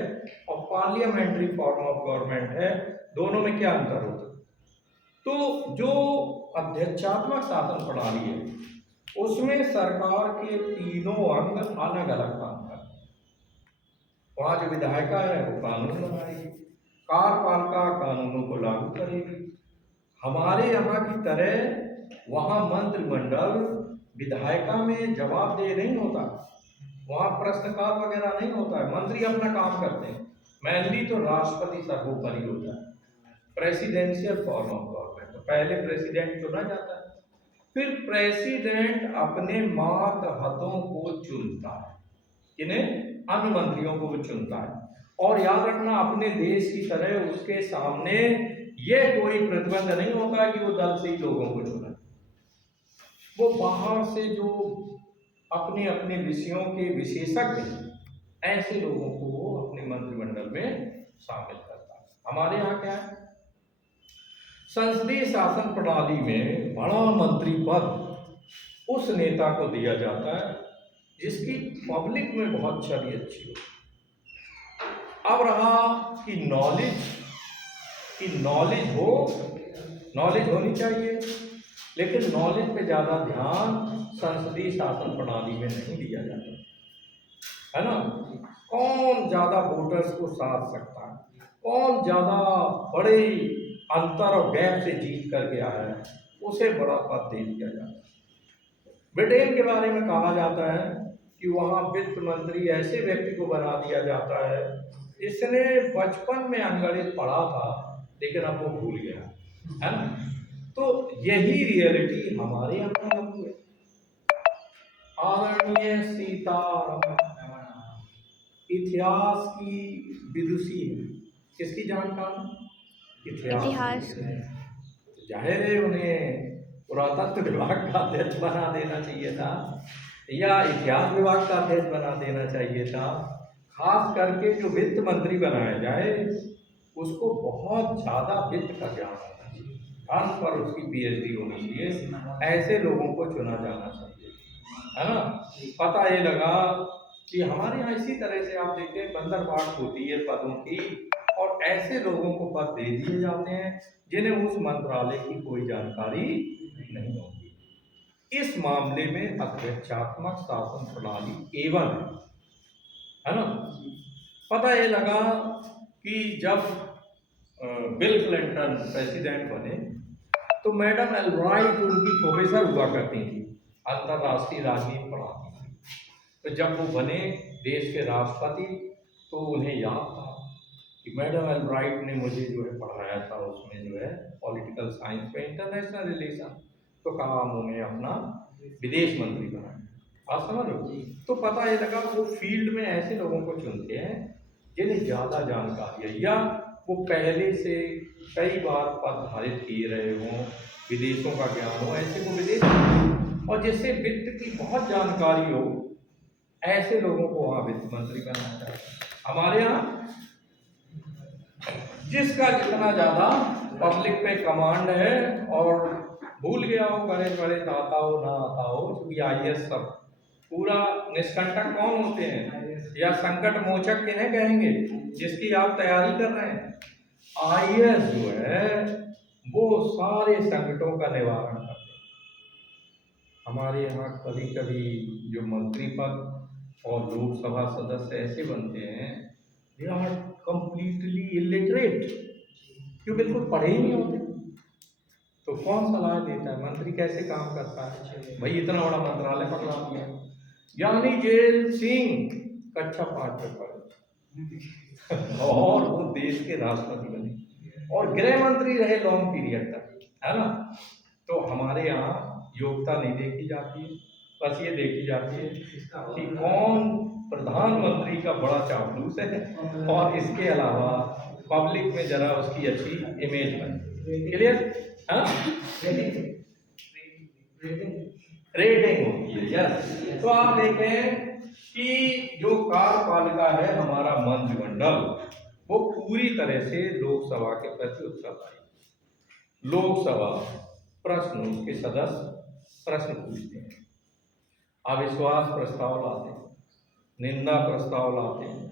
और पार्लियामेंट्री फॉर्म ऑफ गवर्नमेंट है, दोनों में क्या अंतर होता है? तो जो अध्यक्षात्मक शासन प्रणाली है उसमें सरकार के तीनों अंग अलग अलग काम करते हैं। वहां जो विधायिका है वो कानून बनाएगी, कार्यपालिका कानूनों को लागू करेगी। हमारे यहाँ की तरह वहां मंत्रिमंडल विधायिका में जवाबदेह नहीं होता, वहां प्रश्नकाल वगैरह नहीं होता है, मंत्री अपना काम करते हैं। मेनली तो राष्ट्रपति सर्वोपरि होता है, प्रेसिडेंशियल फॉर्म ऑफ गवर्नमेंट। तो पहले प्रेसिडेंट चुना जाता है, फिर प्रेसिडेंट अपने मातहतों को चुनता है, किन्हें? अन्य मंत्रियों को भी चुनता है। और याद रखना, अपने देश की तरह उसके सामने यह कोई प्रतिबंध नहीं होता कि वो दल से ही लोगों को चुने। वो बाहर से जो अपने अपने विषयों के विशेषज्ञ ऐसे लोगों को वो अपने मंत्रिमंडल में शामिल करता है। हमारे यहाँ क्या है? संसदीय शासन प्रणाली में बड़ा मंत्री पद उस नेता को दिया जाता है जिसकी पब्लिक में बहुत छवि अच्छी हो। अब रहा कि नॉलेज होनी चाहिए, लेकिन नॉलेज पे ज्यादा ध्यान संसदीय शासन प्रणाली में नहीं दिया जाता, है ना। कौन ज्यादा वोटर्स को साध सकता है, कौन ज्यादा बड़े अंतर और गैप से जीत करके आया है, उसे बड़ा पद दे दिया जाता है। ब्रिटेन के बारे में कहा जाता है कि वहाँ वित्त मंत्री ऐसे व्यक्ति को बना दिया जाता है, इसने बचपन में अंग्रेजी पढ़ा था लेकिन अब वो भूल गया, है ना। तो यही रियलिटी हमारे यहाँ लागू है। आदरणीय सीतारमण इतिहास की विदुषी है, किसकी जानकार? इतिहास की। जाहिर है उन्हें पुरातत्व विभाग का अध्यक्ष बना देना चाहिए था या इतिहास विभाग का अध्यक्ष बना देना चाहिए था। खास करके जो वित्त मंत्री बनाया जाए उसको बहुत ज़्यादा वित्त का ज्ञान होना चाहिए, खास पर उसकी पीएचडी होनी चाहिए। ऐसे लोगों को चुना जाना चाहिए, है ना। पता ये लगा कि हमारे यहाँ इसी तरह से आप देखें बंदरबाट होती है पदों की, और ऐसे लोगों को पद दे दिए जाते हैं जिन्हें उस मंत्रालय की कोई जानकारी नहीं होती। इस मामले में अध्यक्षात्मक शासन प्रणाली एवं है ना। पता ये लगा कि जब बिल क्लिंटन प्रेसिडेंट बने तो मैडम एल्ब्राइट उनकी प्रोफेसर हुआ करती थी, अंतर्राष्ट्रीय राजनीति पढ़ाती थी। तो जब वो बने देश के राष्ट्रपति तो उन्हें याद था कि मैडम एल्ब्राइट ने मुझे जो है पढ़ाया था, उसमें जो है पॉलिटिकल साइंस पे इंटरनेशनल रिलेशन, तो कहा हम उन्हें अपना विदेश मंत्री बनाए। आप समझ लो। तो पता ये लगा वो फील्ड में ऐसे लोगों को चुनते हैं जिन्हें ज़्यादा जानकारी है या वो पहले से कई बार पद धारित किए रहे हों, विदेशों का ज्ञान हो, ऐसे को विदेश, और जिससे वित्त की बहुत जानकारी हो, ऐसे लोगों को वहाँ वित्त मंत्री बनाया जाता है। हमारे यहाँ जिसका जितना ज़्यादा पब्लिक पे कमांड है और भूल गया हो, बड़े बड़े आता हो ना आता हो, क्योंकि आईएएस सब पूरा निष्कंटक कौन होते हैं या संकट मोचक किन्हें कहेंगे, जिसकी आप तैयारी कर रहे हैं। आईएएस जो है वो सारे संकटों का निवारण करते हैं। हमारे यहाँ कभी कभी जो मंत्री पद और लोकसभा सदस्य ऐसे बनते हैं दे आर कंप्लीटली इलिटरेट, क्यों बिल्कुल पढ़े ही नहीं होते। तो कौन सलाह देता है मंत्री कैसे काम करता है? भाई इतना बड़ा मंत्रालय पकड़ा दिया, यानी जेल सिंह कक्षा 5 में पढ़े और वो देश के राष्ट्रपति बने और गृह मंत्री रहे लॉन्ग पीरियड तक, है ना। तो हमारे यहाँ योग्यता नहीं देखी जाती है, बस ये देखी जाती है कि कौन प्रधानमंत्री का बड़ा चापलूस है और इसके अलावा पब्लिक में जरा उसकी अच्छी इमेज बने। क्लियर? हाँ, रेटिंग होती है। यस। तो आप देखें कि जो कार्यपालिका है हमारा मंत्रिमंडल वो पूरी तरह से लोकसभा के प्रति उत्तरदायी। लोकसभा प्रश्न, उसके सदस्य प्रश्न पूछते हैं, अविश्वास प्रस्ताव लाते हैं, निंदा प्रस्ताव लाते हैं,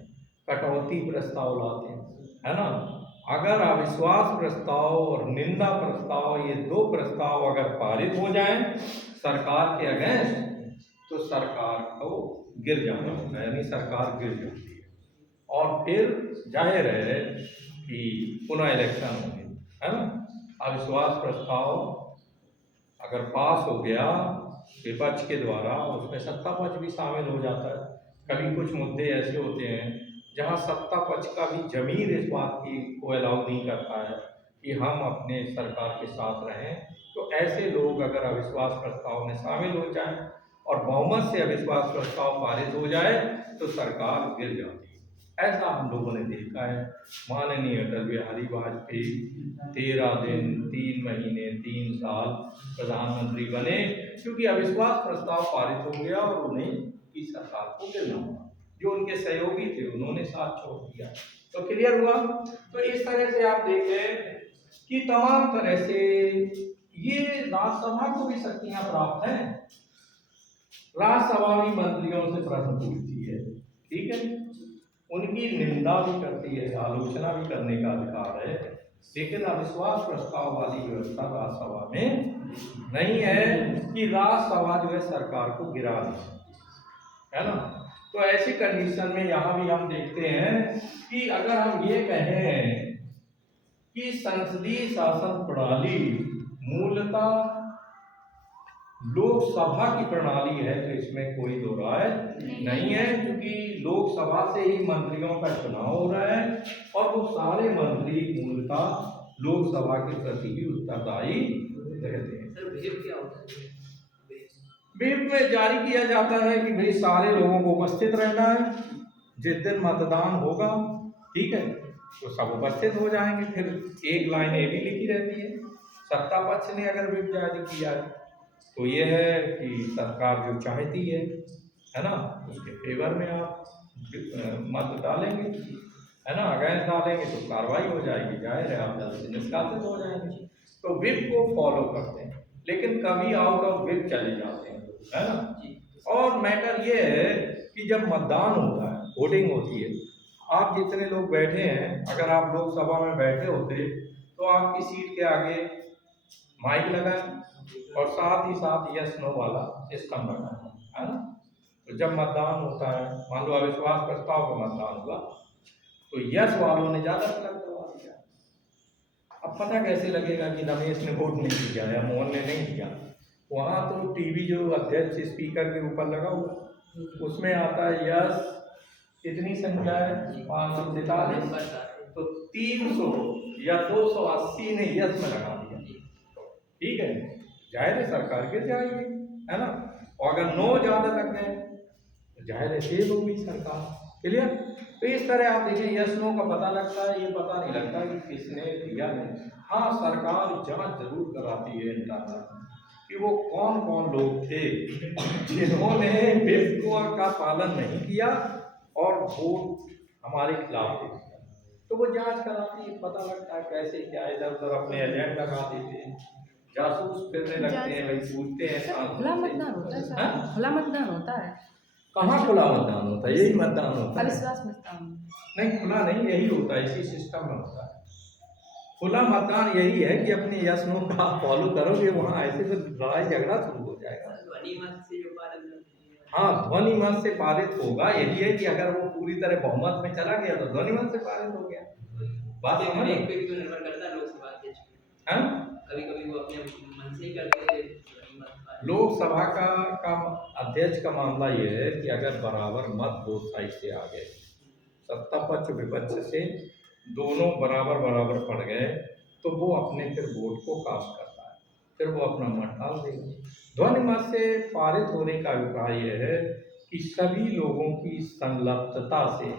कटौती प्रस्ताव लाते हैं, है ना। अगर अविश्वास प्रस्ताव और निंदा प्रस्ताव, ये दो प्रस्ताव अगर पारित हो जाएं सरकार के अगेंस्ट, तो सरकार को गिर जाना होता है, यानी सरकार गिर जाती है और फिर जाहिर है कि पुनः इलेक्शन होंगे, है ना। अविश्वास प्रस्ताव अगर पास हो गया विपक्ष के द्वारा, उसमें सत्ता पक्ष भी शामिल हो जाता है। कभी कुछ मुद्दे ऐसे होते हैं जहां सत्ता पक्ष का भी जमीर इस बात की को अलाउ नहीं करता है कि हम अपने सरकार के साथ रहें, तो ऐसे लोग अगर अविश्वास प्रस्ताव में शामिल हो जाएं और बहुमत से अविश्वास प्रस्ताव पारित हो जाए तो सरकार गिर जाती है। ऐसा हम लोगों ने देखा है। माननीय अटल बिहारी वाजपेयी 13 दिन 3 महीने 3 साल प्रधानमंत्री बने क्योंकि अविश्वास प्रस्ताव पारित हो गया और उन्हें की सरकार को गिरना हुआ। जो उनके सहयोगी थे उन्होंने साथ छोड़ दिया। तो क्लियर हुआ। तो इस तरह से आप देखें कि तमाम तरह से ये राज्यसभा को भी शक्तियां प्राप्त हैं। राज्यसभा भी मंत्रियों से प्रश्न पूछती है, ठीक है, उनकी निंदा भी करती है, आलोचना भी करने का अधिकार है, लेकिन अविश्वास प्रस्ताव वाली व्यवस्था राज्यसभा में नहीं है कि राज्यसभा जो है सरकार को गिरा दे सकती है ना। तो ऐसी कंडीशन में यहाँ भी हम देखते हैं कि अगर हम ये कहें कि संसदीय शासन प्रणाली मूलतः लोकसभा की प्रणाली है तो इसमें कोई दो राय नहीं है, क्योंकि लोकसभा से ही मंत्रियों का चुनाव हो रहा है और वो सारे मंत्री मूलतः लोकसभा के प्रति ही उत्तरदायी रहते हैं। सर व्हिप क्या होता है? व्हिप में जारी किया जाता है कि भाई सारे लोगों को उपस्थित रहना है, जिस दिन मतदान होगा, ठीक है, तो सब उपस्थित हो जाएंगे। फिर एक लाइन ये भी लिखी रहती है, सत्ता पक्ष ने अगर व्हिप जारी किया है तो ये है कि सरकार जो चाहती है ना, उसके फेवर में आप मत डालेंगे, है ना, अगेंस्ट डालेंगे तो कार्रवाई हो जाएगी, जाहिर है आप दल से निष्कासित हो जाएंगे। तो व्हिप को फॉलो करते हैं, लेकिन कभी आउट ऑफ व्हिप चले जाते हैं, है ना। और मैटर ये है कि जब मतदान होता है, वोटिंग होती है, आप जितने लोग बैठे हैं, अगर आप लोकसभा में बैठे होते तो आपकी सीट के आगे माइक लगा और साथ ही साथ यस नो वाला सिस्टम लगा है ना। तो जब मतदान होता है, मान लो अविश्वास प्रस्ताव का मतदान हुआ तो यस वालों ने ज्यादा प्लग करवा दिया। अब पता कैसे लगेगा कि रमेश ने वोट नहीं दिया या मोहन ने नहीं दिया? वहाँ तो टीवी जो अध्यक्ष स्पीकर के ऊपर लगा हुआ, उसमें आता है यस कितनी संख्या है, 543, तो 300 या 280 ने यस में लगा दिया, ठीक है, जाहिर है सरकार गिर जाएगी, है ना। और अगर 9 ज्यादा लग गए तो जाहिर है फेल होगी सरकार। क्लियर? तो इस तरह आप देखें, यस नो का पता लगता है, ये पता नहीं लगता कि किसने दिया नहीं। हाँ, सरकार जांच जरूर कराती है इंटरनल कि वो कौन कौन लोग थे जिन्होंने व्हिप का पालन नहीं किया और वोट हमारे खिलाफ दे, तो वो जांच कराती है, पता लगता है कैसे क्या, इधर उधर अपने एजेंट लगा देते हैं, जासूस फिरने लगते हैं, भाई पूछते हैं। खुला मतदान होता है सर, खुला मतदान होता है। कहाँ खुला मतदान होता है? यही मतदान होता है। अविश्वास मतदान नहीं, खुला नहीं, यही होता है, इसी सिस्टम में होता है। खुला मतदान यही है कि अपने यस नो का फॉलो करोगे, वहाँ ऐसे तो लड़ाई झगड़ा शुरू हो जाएगा। ध्वनि मत से जो पालन, हाँ, ध्वनि मत से पारित होगा। यही है कि अगर वो पूरी तरह बहुमत में चला गया तो ध्वनि मत से पारित हो गया। बात समझ एक पे भी तो निर्भर करता है लोकसभा अध्यक्ष, हाँ, कभी कभी वो अपने मन से ही करते हैं। लोकसभा का अध्यक्ष का मामला ये है कि अगर बराबर मत दो साइड से आ गए, सत्ता पक्ष विपक्ष से दोनों बराबर बराबर पड़ गए, तो वो अपने फिर वोट को कास्ट करता है, फिर वो अपना मत डाल देगा। ध्वनि मत से पारित होने का अभिप्राय यह है कि सभी लोगों की संलग्नता से,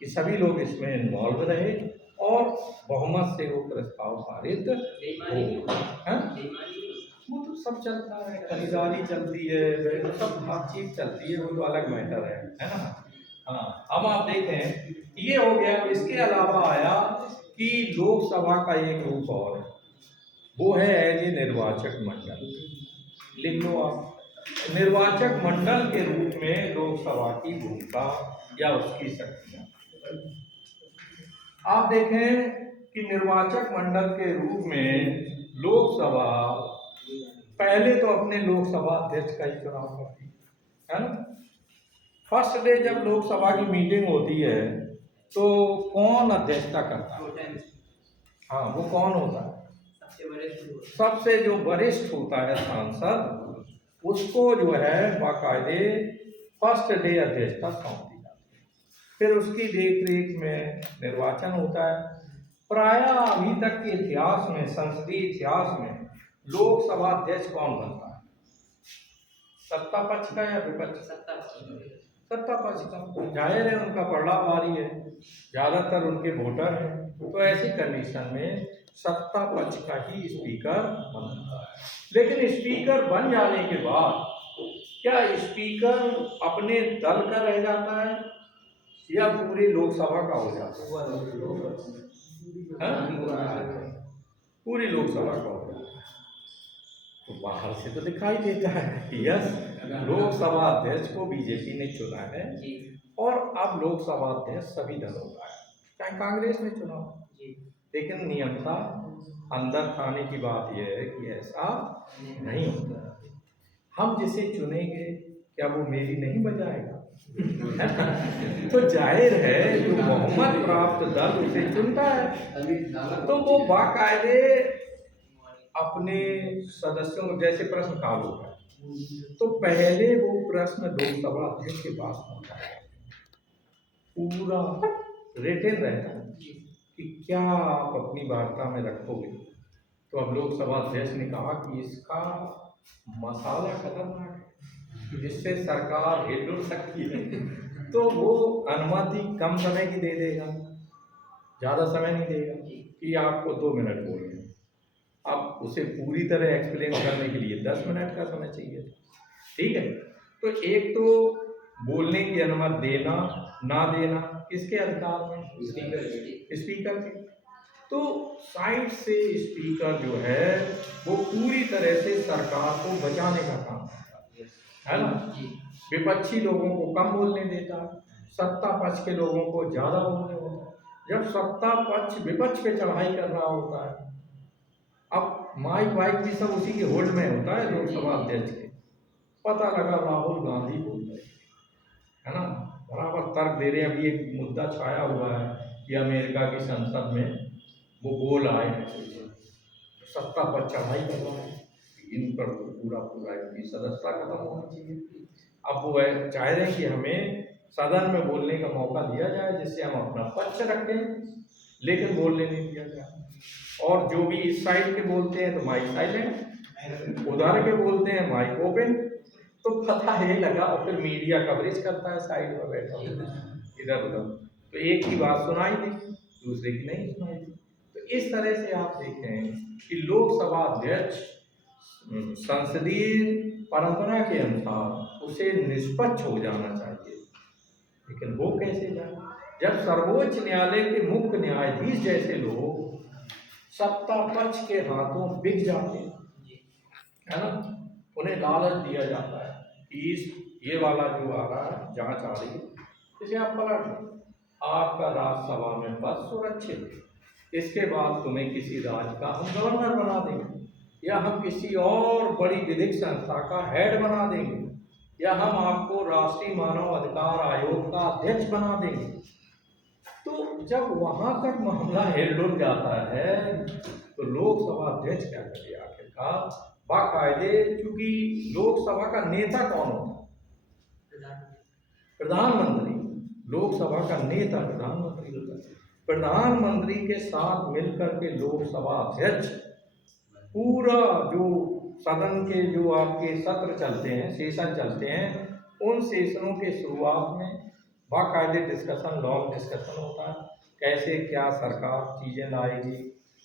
कि सभी लोग इसमें इन्वॉल्व रहे और बहुमत से वो प्रस्ताव पारित हो। वो तो सब चलता है, खरीदारी चलती है, सब बातचीत चलती है, वो तो अलग मैटर है ना। हाँ, अब आप देखें, ये हो गया। इसके अलावा आया कि लोकसभा का एक रूप और है, वो है एज ए निर्वाचक मंडल। लिख लो आप, निर्वाचक मंडल के रूप में लोकसभा की भूमिका या उसकी शक्तियां। आप देखें कि निर्वाचक मंडल के रूप में लोकसभा पहले तो अपने लोकसभा अध्यक्ष का ही चुनाव करती है ना। फर्स्ट डे जब लोकसभा की मीटिंग होती है तो कौन अध्यक्षता करता है? हाँ, वो कौन होता है? सबसे जो वरिष्ठ होता है सांसद, उसको जो है बाकायदे फर्स्ट डे अध्यक्षता सौंप दी जाती है। फिर उसकी देख रेख में निर्वाचन होता है। प्रायः अभी तक के इतिहास में, संसदीय इतिहास में, लोकसभा अध्यक्ष कौन बनता है? सत्ता पक्ष का या विपक्ष? सत्ता पक्ष का। जाहिर है उनका पलड़ा भारी है, ज्यादातर उनके वोटर हैं, तो ऐसी कंडीशन में सत्ता पक्ष का ही स्पीकर बनता है। लेकिन स्पीकर बन जाने के बाद क्या स्पीकर अपने दल का रह जाता है या पूरी लोकसभा का हो जाता है? पूरी लोकसभा का हो जाता है। तो बाहर से तो दिखाई देता है कि यस, लोकसभा अध्यक्ष को बीजेपी ने चुना है और अब लोकसभा अध्यक्ष सभी दलों का है, चाहे कांग्रेस ने चुना हो। लेकिन नियमता अंदर खाने की बात यह है कि ऐसा नहीं होता। हम जिसे चुनेंगे क्या वो मेरी नहीं बजाएगा? तो जाहिर है जो बहुमत प्राप्त दल उसे चुनता है, तो वो बाकायदे अपने सदस्यों, जैसे प्रश्नकाल होगा, तो पहले वो प्रश्न लोकसभा अध्यक्ष के पास होता है, पूरा रिटेन रहता है कि क्या आप अपनी वार्ता में रखोगे। तो अब लोकसभा अध्यक्ष ने कहा कि इसका मसाला खतरनाक है कि जिससे सरकार हिल सकती है, तो वो अनुमति कम समय की दे देगा, ज़्यादा समय नहीं देगा कि आपको 2 मिनट बोलने। अब उसे पूरी तरह एक्सप्लेन करने के लिए 10 मिनट का समय चाहिए, ठीक है। तो एक तो बोलने की अनुमति देना ना देना किसके अधिकार में? स्पीकर के। तो साइड से स्पीकर जो है वो पूरी तरह से सरकार को बचाने का काम करता है ना। विपक्षी लोगों को कम बोलने देता है, सत्ता पक्ष के लोगों को ज़्यादा बोलने होता है। जब सत्ता पक्ष विपक्ष पे चढ़ाई कर रहा होता है, अब माइक वाइक भी सब उसी के होल्ड में होता है लोकसभा अध्यक्ष के। पता लगा राहुल गांधी बोल रहे है ना, बराबर तर्क दे रहे हैं। अभी एक मुद्दा छाया हुआ है कि अमेरिका की संसद में वो बोल आए हैं, सत्ता पर चढ़ाई कर रहा है, इन पर पूरा इनकी सदस्यता खत्म होना चाहिए। अब वो चाह रहे हैं कि हमें सदन में बोलने का मौका दिया जाए जिससे हम अपना पक्ष रखें, लेकिन बोलने नहीं दिया जाए। और जो भी इस साइड के बोलते हैं तो माइक साइलेंट, उधर के बोलते हैं माइक ओपन। तो पता ये लगा, और फिर मीडिया कवरेज करता है साइड में बैठा इधर उधर, तो एक की बात सुनाई दी, दूसरे की नहीं सुनाई दी। तो इस तरह से आप देखें कि लोकसभा अध्यक्ष संसदीय परंपरा के अनुसार उसे निष्पक्ष हो जाना चाहिए, लेकिन वो कैसे जाए जब सर्वोच्च न्यायालय के मुख्य न्यायाधीश जैसे लोग सत्ता पक्ष के हाथों बिक जाते है ना। उन्हें लालच दिया जाता है कि ये वाला जो आ रहा है, जांच आ रही है, इसे आप पलट लो, आपका राज्यसभा में पद सुरक्षित है, इसके बाद तुम्हें किसी राज्य का हम गवर्नर बना देंगे, या हम किसी और बड़ी विधिक संस्था का हेड बना देंगे, या हम आपको राष्ट्रीय मानव अधिकार आयोग का अध्यक्ष बना देंगे। तो जब वहां तक मामला हिल जाता है तो लोकसभा अध्यक्ष क्या करे आखिरकार? बाकायदे, चूंकि लोकसभा का नेता कौन होता है? प्रधानमंत्री। लोकसभा का नेता प्रधानमंत्री होता है। प्रधानमंत्री के साथ मिलकर के लोकसभा अध्यक्ष पूरा जो सदन के जो आपके सत्र चलते हैं, सेशन चलते हैं, उन सेशनों के शुरुआत में बाकायदे डिस्कशन, लॉन्ग डिस्कशन होता है, कैसे क्या सरकार चीज़ें लाएगी,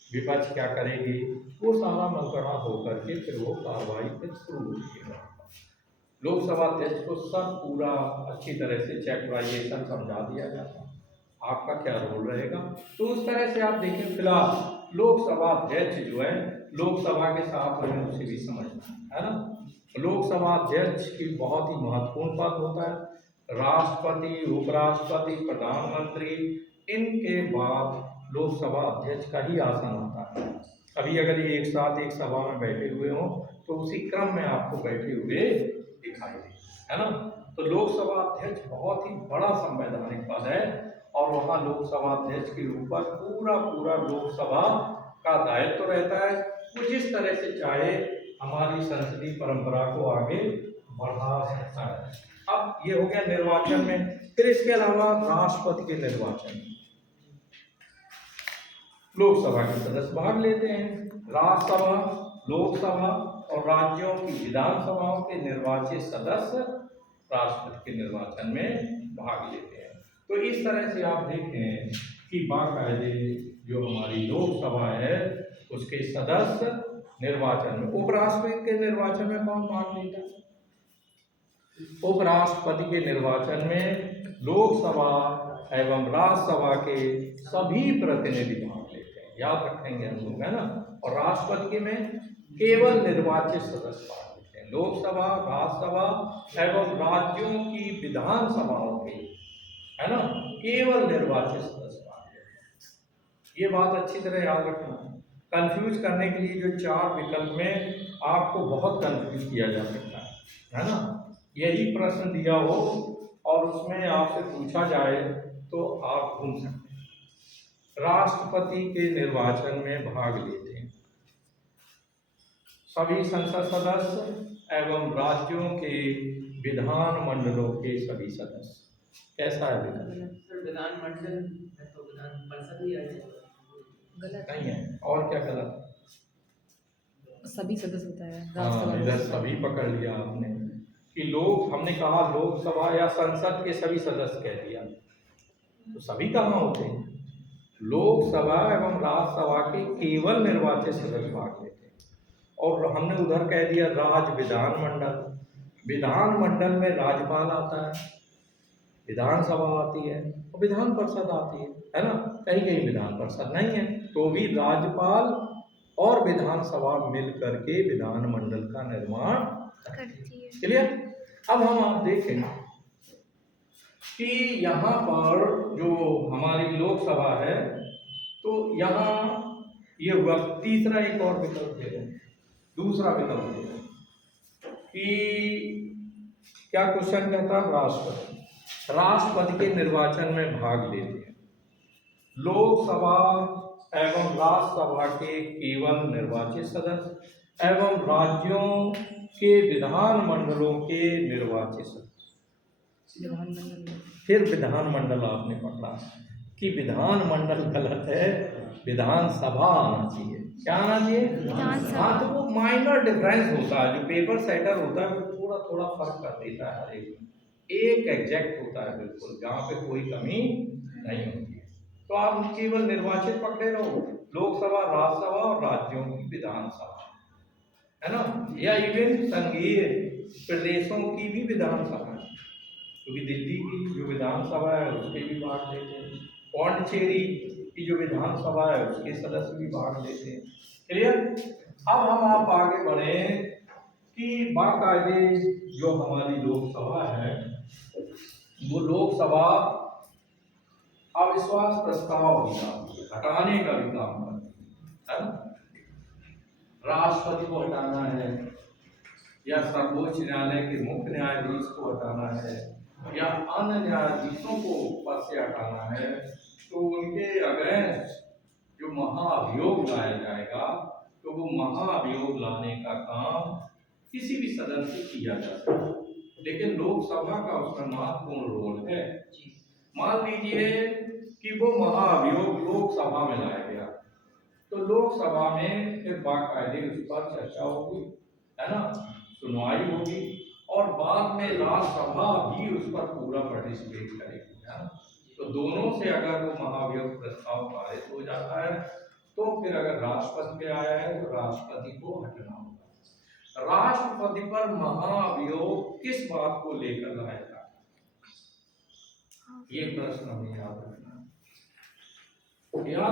विपक्ष क्या करेगी, वो सारा मंत्रणा होकर के फिर वो कार्रवाई फिर शुरू होती है। लोकसभा अध्यक्ष को सब पूरा अच्छी तरह से चैप्टराइजेशन समझा दिया जाता है, आपका क्या रोल रहेगा। तो उस तरह से आप देखें, फिलहाल लोकसभा अध्यक्ष जो है लोकसभा के साथ हमें उसे भी समझना है ना। लोकसभा अध्यक्ष की बहुत ही महत्वपूर्ण पद होता है। राष्ट्रपति, उपराष्ट्रपति, प्रधानमंत्री, इनके बाद लोकसभा अध्यक्ष का ही आसन आता है। अभी अगर ये एक साथ एक सभा में बैठे हुए हों तो उसी क्रम में आपको बैठे हुए दिखाई दे, है ना। तो लोकसभा अध्यक्ष बहुत ही बड़ा संवैधानिक पद है, और वहाँ लोकसभा अध्यक्ष के ऊपर पूरा लोकसभा का दायित्व रहता है। वो जिस तरह से चाहे हमारी संसदीय परंपरा को आगे बढ़ा सकता है। अब ये हो गया निर्वाचन में। फिर इसके अलावा राष्ट्रपति के निर्वाचन में लोकसभा के सदस्य भाग लेते हैं। राज्यसभा, लोकसभा और राज्यों की विधानसभाओं के निर्वाचित सदस्य राष्ट्रपति के निर्वाचन में भाग लेते हैं। तो इस तरह से आप देखें कि बाकायदे जो हमारी लोकसभा है उसके सदस्य निर्वाचन में। उपराष्ट्रपति के निर्वाचन में कौन भाग लेता है? उपराष्ट्रपति के निर्वाचन में लोकसभा एवं राज्यसभा के सभी प्रतिनिधि भाग लेते हैं, याद रखेंगे हम लोग, है ना। और राष्ट्रपति में केवल निर्वाचित सदस्य भाग लेते हैं। लोकसभा, राज्यसभा एवं राज्यों की विधानसभाओं के, है ना, केवल निर्वाचित सदस्य भाग लेते हैं। ये बात अच्छी तरह याद रखना है। कंफ्यूज करने के लिए जो 4 विकल्प में आपको बहुत कंफ्यूज किया जा सकता है ना। यही प्रश्न दिया हो और उसमें आपसे पूछा जाए तो आप घूम सकते हैं। राष्ट्रपति के निर्वाचन में भाग लेते हैं सभी संसद सदस्य एवं राज्यों के विधान मंडलों के सभी सदस्य। कैसा है विकल्प? सर विधानमंडल में तो विधान परिषद ही आ जाएगा। गलत नहीं है। और क्या गलत? सभी सदस्य होता है हाँ, राज्यसभा इधर सभी पकड़ लिया आपने कि लोग, हमने कहा लोकसभा या संसद के सभी सदस्य कह दिया, तो सभी कहाँ होते हैं? लोकसभा एवं राज्यसभा के केवल निर्वाचित सदस्य भाग लेते हैं। और हमने उधर कह दिया राज्य विधानमंडल। विधानमंडल में राज्यपाल आता है, विधानसभा आती है और विधान परिषद आती है ना। कहीं कहीं विधान परिषद नहीं है तो भी राज्यपाल और विधानसभा मिल करके विधानमंडल का निर्माण करती है। क्लियर? अब हम आप देखें कि यहाँ पर जो हमारी लोकसभा है तो यहाँ ये तीसरा एक और विकल्प दे रहे हैं, दूसरा विकल्प दे रहे हैं कि क्या क्वेश्चन कहता है? राष्ट्रपति के निर्वाचन में भाग लेते हैं। लोकसभा एवं राज्यसभा के केवल निर्वाचित सदस्य एवं राज्यों के विधान मंडलों के निर्वाचित सदस्य। विधानमंडल फिर विधानमंडल आपने पकड़ा कि विधानमंडल गलत है, विधानसभा आना चाहिए। क्या आना चाहिए? हाँ, तो वो माइनर डिफरेंस होता है, जो पेपर सेटर होता है वो थोड़ा थोड़ा फर्क कर देता है हर एक एग्जैक्ट होता है बिल्कुल, जहाँ पे कोई कमी नहीं होती है। तो आप केवल निर्वाचित पकड़े रहो, लोकसभा, राज्यसभा और राज्यों की विधानसभा, है ना। या इवन संघीय प्रदेशों की भी विधानसभा है, क्योंकि दिल्ली की जो विधानसभा है उसके भी भाग लेते हैं, पौंडीचेरी की जो विधानसभा है उसके सदस्य भी भाग लेते हैं। क्लियर? अब हम आप आगे बढ़े कि बाकायदे जो हमारी लोकसभा है वो लोकसभा अविश्वास प्रस्ताव भी हटाने का भी काम करती है। राष्ट्रपति को हटाना है या सर्वोच्च न्यायालय के मुख्य न्यायाधीश को हटाना है या अन्य न्यायाधीशों को पद से हटाना है, तो उनके अगेंस्ट जो महाभियोग लाया जाएगा तो वो महाभियोग लाने का काम किसी भी सदन से किया जा सकता है, लेकिन लोकसभा का उसमें महत्वपूर्ण रोल है। मान लीजिए कि वो महाभियोग लोकसभा में लाया गया तो लोकसभा में फिर बाकायदे उस पर चर्चा होगी, है ना, सुनवाई होगी और बाद में राज्यसभा भी उस पर पूरा पार्टिसिपेट करेगी, है ना। तो दोनों से अगर वो महाभियोग प्रस्ताव पारित हो जाता है तो फिर अगर राष्ट्रपति पे आया है तो राष्ट्रपति को हटना होगा। राष्ट्रपति पर महाभियोग किस बात को लेकर लाया जाता है, ये प्रश्न हमें याद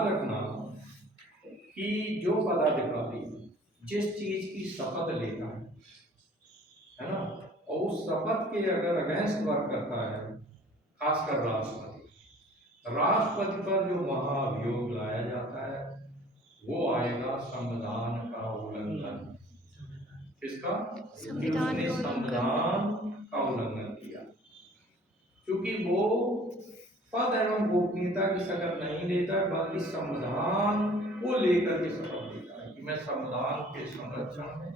रखना कि जो पदाधिकारी जिस चीज की शपथ लेता है ना, और उस शपथ के अगर अगेंस्ट वर्क करता है, खासकर राष्ट्रपति पर जो महाभियोग लाया जाता है वो आएगा संविधान का उल्लंघन। किसका? संविधान का उल्लंघन किया, क्योंकि वो पद एवं गोपनीयता की शपथ नहीं लेता बल्कि संविधान को लेकर के शपथ लेता है कि मैं संविधान के संरक्षण में,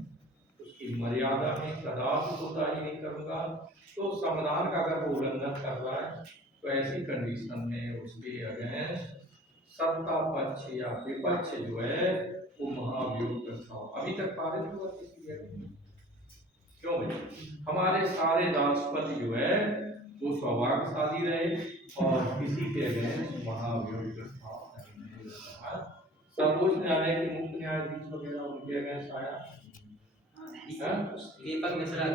उसकी मर्यादा में कदापि कोताही नहीं करूंगा। तो संविधान का अगर वो उल्लंघन कर रहा है तो ऐसी कंडीशन में उसके अगेंस्ट सत्ता पक्ष या विपक्ष जो है वो महाभियोग प्रस्ताव अभी तक पारित हुआ किसी जगह क्यों भाई? हमारे सारे राष्ट्रपति जो है वो सौभाग्यशाली रहे और किसी के अगेंस्ट महाभियोग प्रस्ताव नहीं रहा। सर्वोच्च न्यायालय के मुख्य न्यायाधीश वगैरह उनके अगेंस्ट आया, दीपक मिश्रा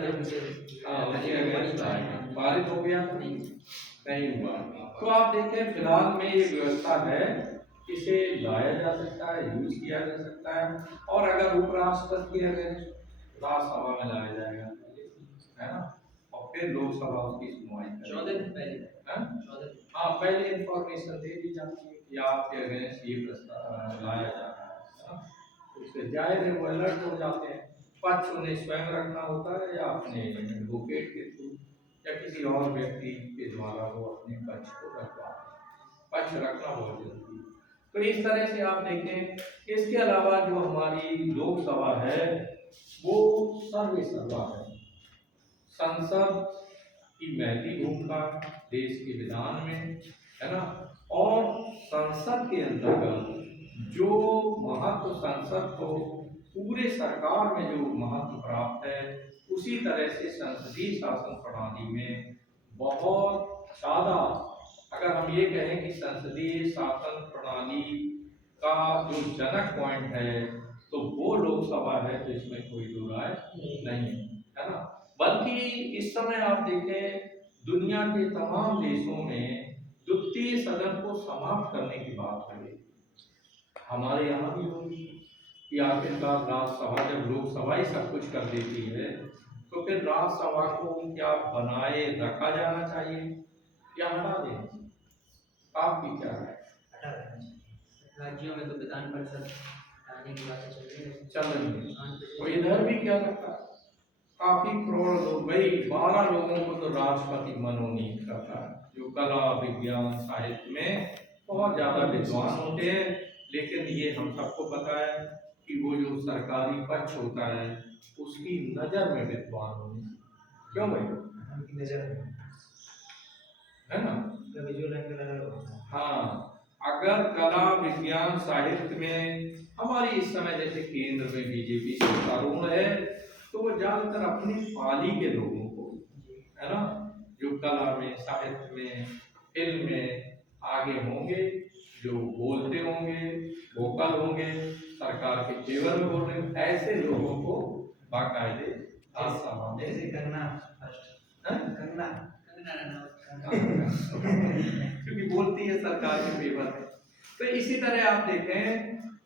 पारित हो गया, नहीं हुआ। तो आप देखें फिलहाल में ये व्यवस्था है, इसे लाया जा सकता है, यूज किया जा सकता है, और अगर उपराष्ट्रपति के अगेंस्ट राज्यसभा में लाया जाएगा, है ना, और फिर लोकसभा उसकी सुनवाई करेगी। 14 दिन पहले, हाँ, पहले इंफॉर्मेशन दे दी जाती है कि आपके अगेंस्ट ये प्रस्ताव लाया जा रहा है, उससे जायज है, वो अलर्ट हो जाते हैं। पक्ष उन्हें स्वयं रखना होता है या अपने एडवोकेट के थ्रू या किसी और व्यक्ति के द्वारा वो अपने पक्ष को रखवा, पक्ष रखना बहुत जरूरी है। तो इस तरह से आप देखें। इसके अलावा जो हमारी लोकसभा है वो सर्वे सर्वा है। संसद की महती भूमिका देश के विधान में है ना, और संसद के अंतर्गत जो महत्व संसद को पूरे सरकार में जो महत्व प्राप्त है, उसी तरह से संसदीय शासन प्रणाली में बहुत ज़्यादा, अगर हम ये कहें कि संसदीय शासन प्रणाली का जो जनक पॉइंट है तो वो लोकसभा है, तो इसमें कोई दो राय नहीं है ना। बल्कि इस समय आप देखें दुनिया के तमाम देशों में द्वितीय सदन को समाप्त करने की बात हो रही, हमारे यहाँ भी होगी कि आखिरकार राज्यसभा जब लोकसभा ही सब कुछ कर देती है तो फिर राज्यसभा को क्या बनाए रखा जाना चाहिए या हटा देना चाहिए? आपकी क्या है? हटा देना चाहिए। राज्यों में तो विधान परिषद हटाने की बातें चल रही है, तो इधर भी क्या लगता है, काफी करोड़ लोग, भाई 12 लोगों को तो राष्ट्रपति मनोनीत करता है जो कला विज्ञान साहित्य में बहुत ज्यादा विद्वान होते हैं। लेकिन ये हम सबको पता है कि वो जो सरकारी पक्ष होता है उसकी नजर में विद्वान होने, क्यों भाई, उनकी नजर में है ना। हाँ, अगर कला विज्ञान साहित्य में हमारी इस समय जैसे केंद्र में बीजेपी सत्तारूढ़ है तो वो ज्यादातर अपनी पाली के लोगों को, है ना, जो कला में साहित्य में फिल्म में आगे होंगे, जो बोलते होंगे, वोकल होंगे, सरकार के फेवर में बोल रहे हैं, ऐसे लोगों को बाकायदे आसमान जैसे करना क्योंकि बोलती है सरकार के फेवर में। तो इसी तरह आप देखें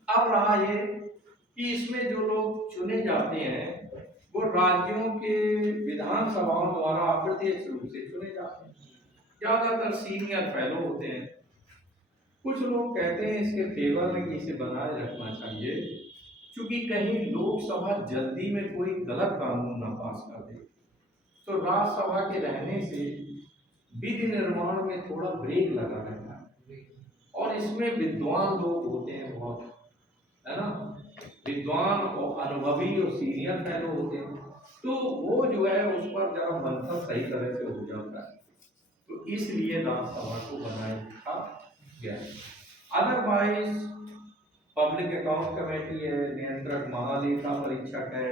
अब रहा ये कि इसमें जो लोग चुने जाते हैं वो राज्यों के विधानसभाओं द्वारा अप्रत्यक्ष रूप से चुने जाते हैं, ज्यादातर सीनियर फेलो होते हैं। कुछ लोग कहते हैं इसके फेवर में कि इसे बनाए रखना चाहिए क्योंकि कहीं लोकसभा जल्दी में कोई गलत कानून ना पास कर दे, तो राज्यसभा के रहने से विधि निर्माण में थोड़ा ब्रेक लगा रहता है। और इसमें विद्वान लोग होते हैं बहुत, है ना, विद्वान और अनुभवी और सीनियर फेलो होते हैं, तो वो जो है उस पर जरा मंथन सही तरह से हो जाता है, तो इसलिए राज्यसभा को बनाए रखा गया है। अदरवाइज पब्लिक अकाउंट कमेटी है, नियंत्रक महालेखा परीक्षक है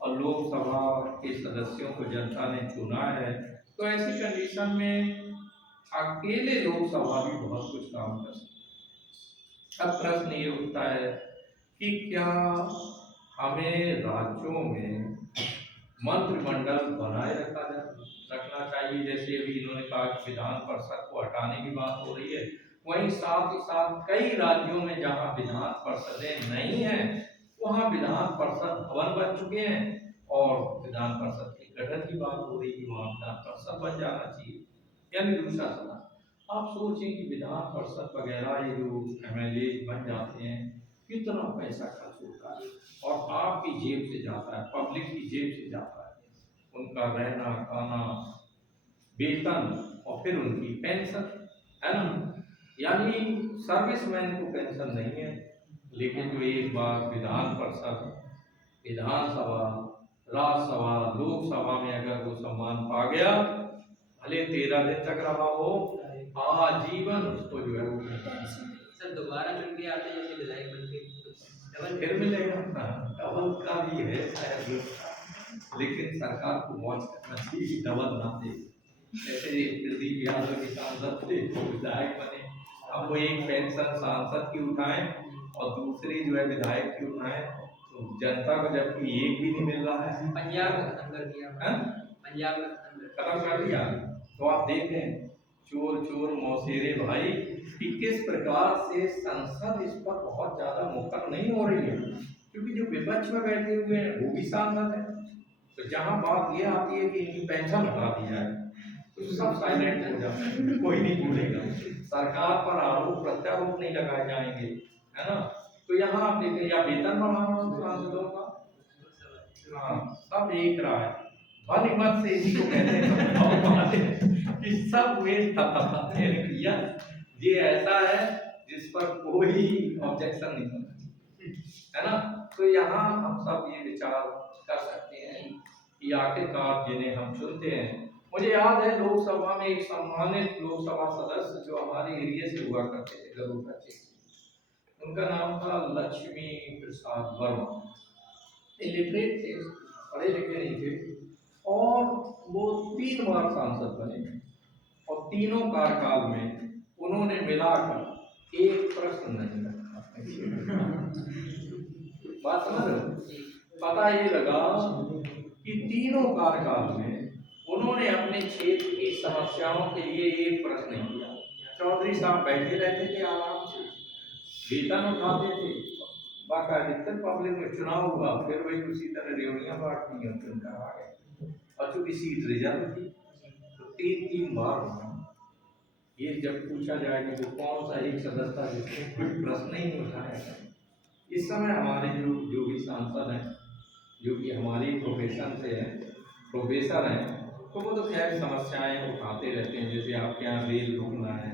और लोकसभा के सदस्यों को जनता ने चुना है, तो ऐसी कंडीशन में अकेले लोकसभा भी बहुत कुछ काम कर सकती है। अब प्रश्न ये उठता है कि क्या हमें राज्यों में मंत्रिमंडल बनाए रखना चाहिए, जैसे अभी इन्होंने कहा कि विधान परिषद को हटाने की बात हो रही है, वहीं साथ ही साथ कई राज्यों में जहां विधान परिषदें नहीं हैं वहां विधान परिषद भवन बन चुके हैं और विधान परिषद के गठन की बात हो रही है, वहां विधान परिषद बन जाना चाहिए। यानी दूसरा सवाल आप सोचें कि विधान परिषद वगैरह ये जो MLA बन जाते हैं कितना पैसा खर्च होता है और आपकी जेब से जाता है, पब्लिक की जेब से जाता है, उनका रहना खाना वेतन और फिर उनकी पेंशन, है ना। यानी सर्विसमैन को पेंशन नहीं है, लेकिन जो एक बार विधान परिषद, विधानसभा, राज्यसभा, लोकसभा में अगर वो सम्मान पा गया, भले 13 दिन तक रहा हो, आजीवन उसको जो है वो सर दोबारा चुन के आते जैसे विधायक बन के डबल फिर मिलेगा, डबल का भी है शायद, लेकिन सरकार को वॉच करना चाहिए कि डबल ना दे। जैसे प्रदीप यादव के सांसद थे तो विधायक बने, अब वो एक पेंशन सांसद की उठाएं और दूसरी जो है विधायक की उठाएं, तो जनता को जबकि एक भी नहीं मिल रहा है। पंजाब में खत्म कर दिया, पंजाब में खत्म कर दिया, तो आप देखें चोर चोर मौसेरे भाई कि किस प्रकार से संसद इस पर बहुत ज्यादा मुकर नहीं हो रही है, क्योंकि जो विपक्ष में बैठे हुए हैं वो भी सांसद है। तो जहां बात ये आती है कि इनकी पेंशन हटा दी जाए तो सब साइलेंट हो जाते हैं, कोई नहीं बोलेगा, सरकार पर आरोप प्रत्यारोप नहीं लगाए जाएंगे, है ना। तो यहाँ आप देखें या वेतन बढ़ाना सांसदों का, हाँ सब एक रहा है, भली मत से इसी को कहते हैं कि सब वे किया, ये ऐसा है जिस पर कोई ऑब्जेक्शन नहीं होता, है ना। तो यहाँ हम सब ये विचार कर सकते हैं कि आखिरकार जिन्हें हम चुनते हैं, मुझे याद है लोकसभा में एक सम्मानित लोकसभा सदस्य जो हमारे एरिया से हुआ करते थे जरूर बच्चे, उनका नाम था लक्ष्मी प्रसाद वर्मा। इलिटरेट थे, पढ़े लिखे नहीं थे, और वो 3 बार सांसद बने और तीनों कार्यकाल में उन्होंने मिलाकर एक प्रश्न नहीं रखा। बात समझ रहे हो? पता ये लगा कि तीनों कार्यकाल में उन्होंने अपने क्षेत्र की समस्याओं के लिए एक प्रश्न नहीं किया। चौधरी साहब बैठे रहते थे आराम से, वेतन उठाते थे, बाकायदा पब्लिक में चुनाव हुआ, फिर वही उसी तरह रेवड़ियां बांटती हैं, चुनकर आ गए, और चूंकि सीट रिजर्व थी तो 3 बार हुआ। ये जब पूछा जाए कि वो कौन सा एक सदस्य था जिसने कोई प्रश्न ही नहीं उठाया। इस समय हमारे जो भी सांसद हैं, जो कि हमारी प्रोफेशन से हैं, प्रोफेसर हैं, तो वो तो खैर समस्याएं उठाते रहते हैं, जैसे आपके यहाँ रेल रुकना है,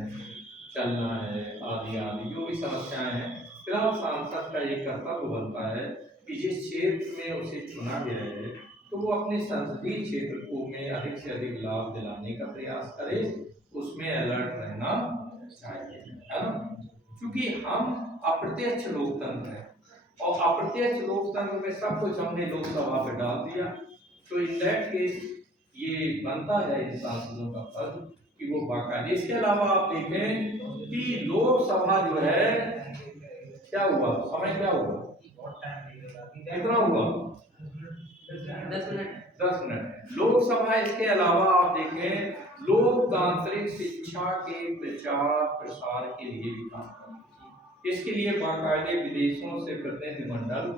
चलना है, आदि आदि जो भी समस्याएं हैं। फिलहाल सांसद का ये कर्तव्य बनता है कि जिस क्षेत्र में उसे चुना गया है तो वो अपने संसदीय क्षेत्र को में अधिक से अधिक लाभ दिलाने का प्रयास करे, उसमें अलर्ट रहना चाहिए, है ना। क्योंकि हम अप्रत्यक्ष लोकतंत्र है, और अप्रत्यक्ष लोकतंत्र में सब कुछ हमने लोकसभा पे डाल दिया, तो इन दैट केस ये बनता है इन सांसदों का फर्ज कि वो बाकायदे। इसके अलावा आप देखें कि लोकसभा जो है क्या हुआ, समय क्या हुआ, कितना हुआ, 10 मिनट। लोकसभा, इसके अलावा आप देखें लोकतांत्रिक शिक्षा के प्रचार प्रसार के लिए भी काम करती है। इसके लिए बाकायदे विदेशों से प्रतिनिधिमंडल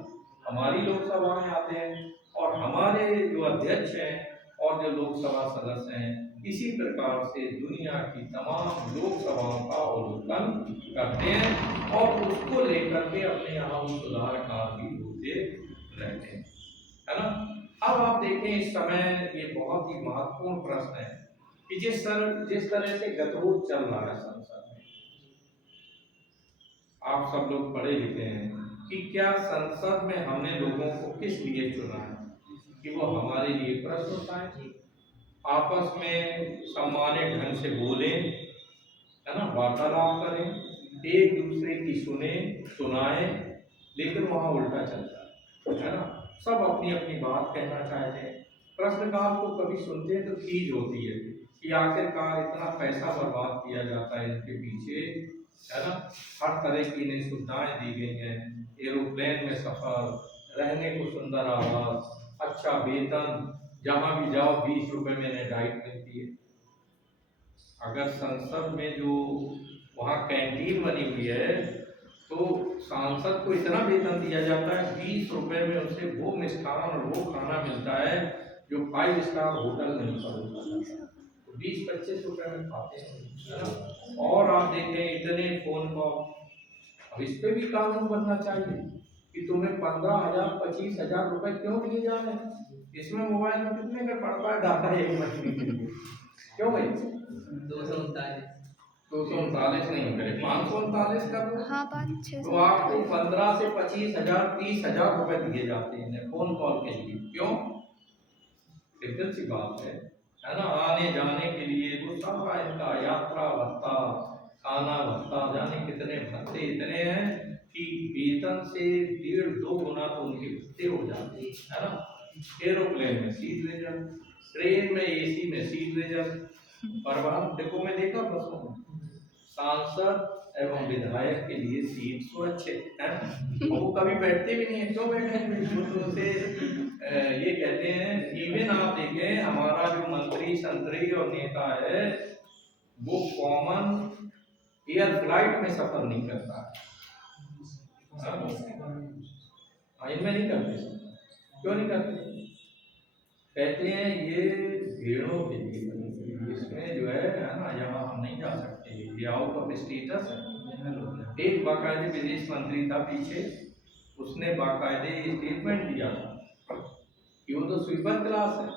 हमारी लोकसभा में आते हैं, और हमारे जो अध्यक्ष हैं और जो लोकसभा सदस्य हैं इसी प्रकार से दुनिया की तमाम लोकसभाओं का अवलोकन करते हैं, और उसको लेकर के अपने यहाँ सुधार कार्य भी होते रहते हैं, है ना। अब आप देखें इस समय ये बहुत ही महत्वपूर्ण प्रश्न है कि जिस तरह से गतिरोध चल रहा है संसद में, आप सब लोग पढ़े लिखे हैं कि क्या संसद में हमने लोगों को किस लिए चुना है, कि वो हमारे लिए प्रश्न उठाएं, आपस में सम्मानित ढंग से बोलें, है ना, वार्तालाप करें, एक दूसरे की सुनाएं, लेकिन वहाँ उल्टा चलता है ना। सब अपनी अपनी बात कहना चाहते हैं। प्रश्नकाल को कभी सुनते हैं तो खीज होती है कि आखिरकार इतना पैसा बर्बाद किया जाता है इनके पीछे, है ना। हर तरह की इन्हें सुविधाएं दी गई हैं, एरोप्लेन में सफर, रहने को सुंदर आवास, अच्छा वेतन, जहाँ भी जाओ 20 रुपए में इन्हें डाइट मिलती है। अगर संसद में जो वहाँ कैंटीन बनी हुई है तो सांसद को इतना वेतन दिया जाता है, 20 रुपए में उसे वो मिष्ठान और वो खाना मिलता है जो 5 स्टार होटल नहीं पड़ता, तो 20-25 रुपए में खाते हैं। और आप देखें इतने फोन कॉल, अब इस पे भी कानून बनना चाहिए कि तुम्हें 15,000 25,000 रुपए क्यों दिए जा रहे हैं। इसमें मोबाइल में कितने का पड़ता है डाटा एक महीने के लिए, क्यों भाई? 239 नहीं करे, 539 कर दो। हाँ 5-6 तो आपको 15 से 25,000 30,000 रुपए दिए जाते हैं फोन कॉल के लिए, क्यों? सिंपल सी बात है ना, आने जाने के लिए वो सारा इनका यात्रा भत्ता, खाना भत्ता, जाने कितने भत्ते इतने हैं कि वेतन से 1.5-2 गुना तो उनके भत्ते हो जाते हैं, है ना। एरोप्लेन में सीट रिजर्व, ट्रेन में एसी में सीट रिजर्व, परिवहन डिपो में देखा बसों में सांसद एवं विधायक के लिए सीट सुरक्षित है, वो कभी बैठते भी नहीं है, क्यों बैठे? तो से ये कहते हैं, इवन आप देखें हमारा जो मंत्री संतरी और नेता है वो कॉमन एयर फ्लाइट में सफर नहीं करता है, इनमें नहीं करते। क्यों नहीं करते? कहते हैं ये भेड़ों के लिए, इसमें जो है ना, यहाँ हम नहीं जा सकते, ये आउट ऑफ स्टेटस है। एक बाकायदे विदेश मंत्री था पीछे, उसने बाकायदे स्टेटमेंट दिया था कि वो तो स्वीपर क्लास है,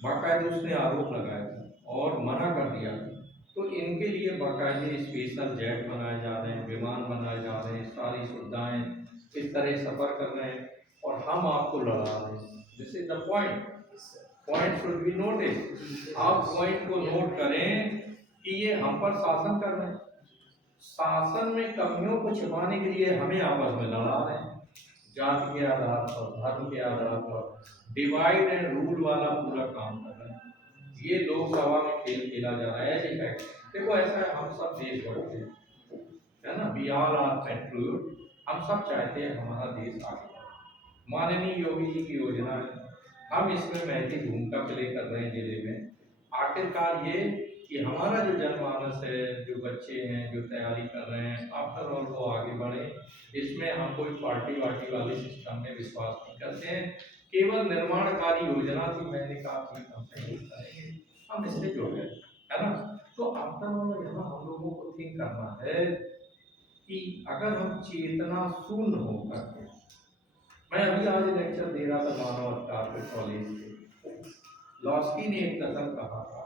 बाकायदे उसने आरोप लगाया था और मना कर दिया। तो इनके लिए बाकायदे स्पेशल जेट बनाए जा रहे हैं, विमान बनाए जा रहे हैं, सारी सुविधाएं इस तरह सफ़र कर रहे हैं और हम आपको लड़ा रहे हैं। This is the point, point should be notice. आप पॉइंट को नोट करें कि ये हम पर शासन कर रहे हैं, शासन में कमियों को छिपाने के लिए हमें आपस में लड़ा रहे हैं, जाति के आधार पर, धर्म के आधार पर डिवाइड एंड रूल वाला पूरा काम कर रहे हैं। ये लोकसभा में खेल खेला जा रहा है। इफेक्ट देखो ऐसा है, हम सब देशभक्त हैं, है ना, वी ऑल आर पेट्रियट, हम सब चाहते हैं हमारा देश आगे बढ़े। माननीय योगी जी की योजना है, हम इसमें महती भूमिका प्ले कर रहे हैं जिले में। आखिरकार ये कि हमारा जो जनमानस है, जो बच्चे हैं जो तैयारी कर रहे हैं, आफ्टर ऑल वो आगे बढ़े। इसमें हम कोई पार्टी वार्टी वाले सिस्टम में विश्वास नहीं करते हैं, केवल निर्माणकारी योजना थी, मैंने कहा कि हम सहयोग करेंगे, हम इससे जुड़ गए, है ना। तो आफ्टर ऑल यहाँ हम लोगों को थिंक करना है कि अगर हम चेतना शून्य होकर के, मैं अभी आज लेक्चर दे रहा था मानव अधिकार के कॉलेज में, लॉस्की ने एक कथन कहा था,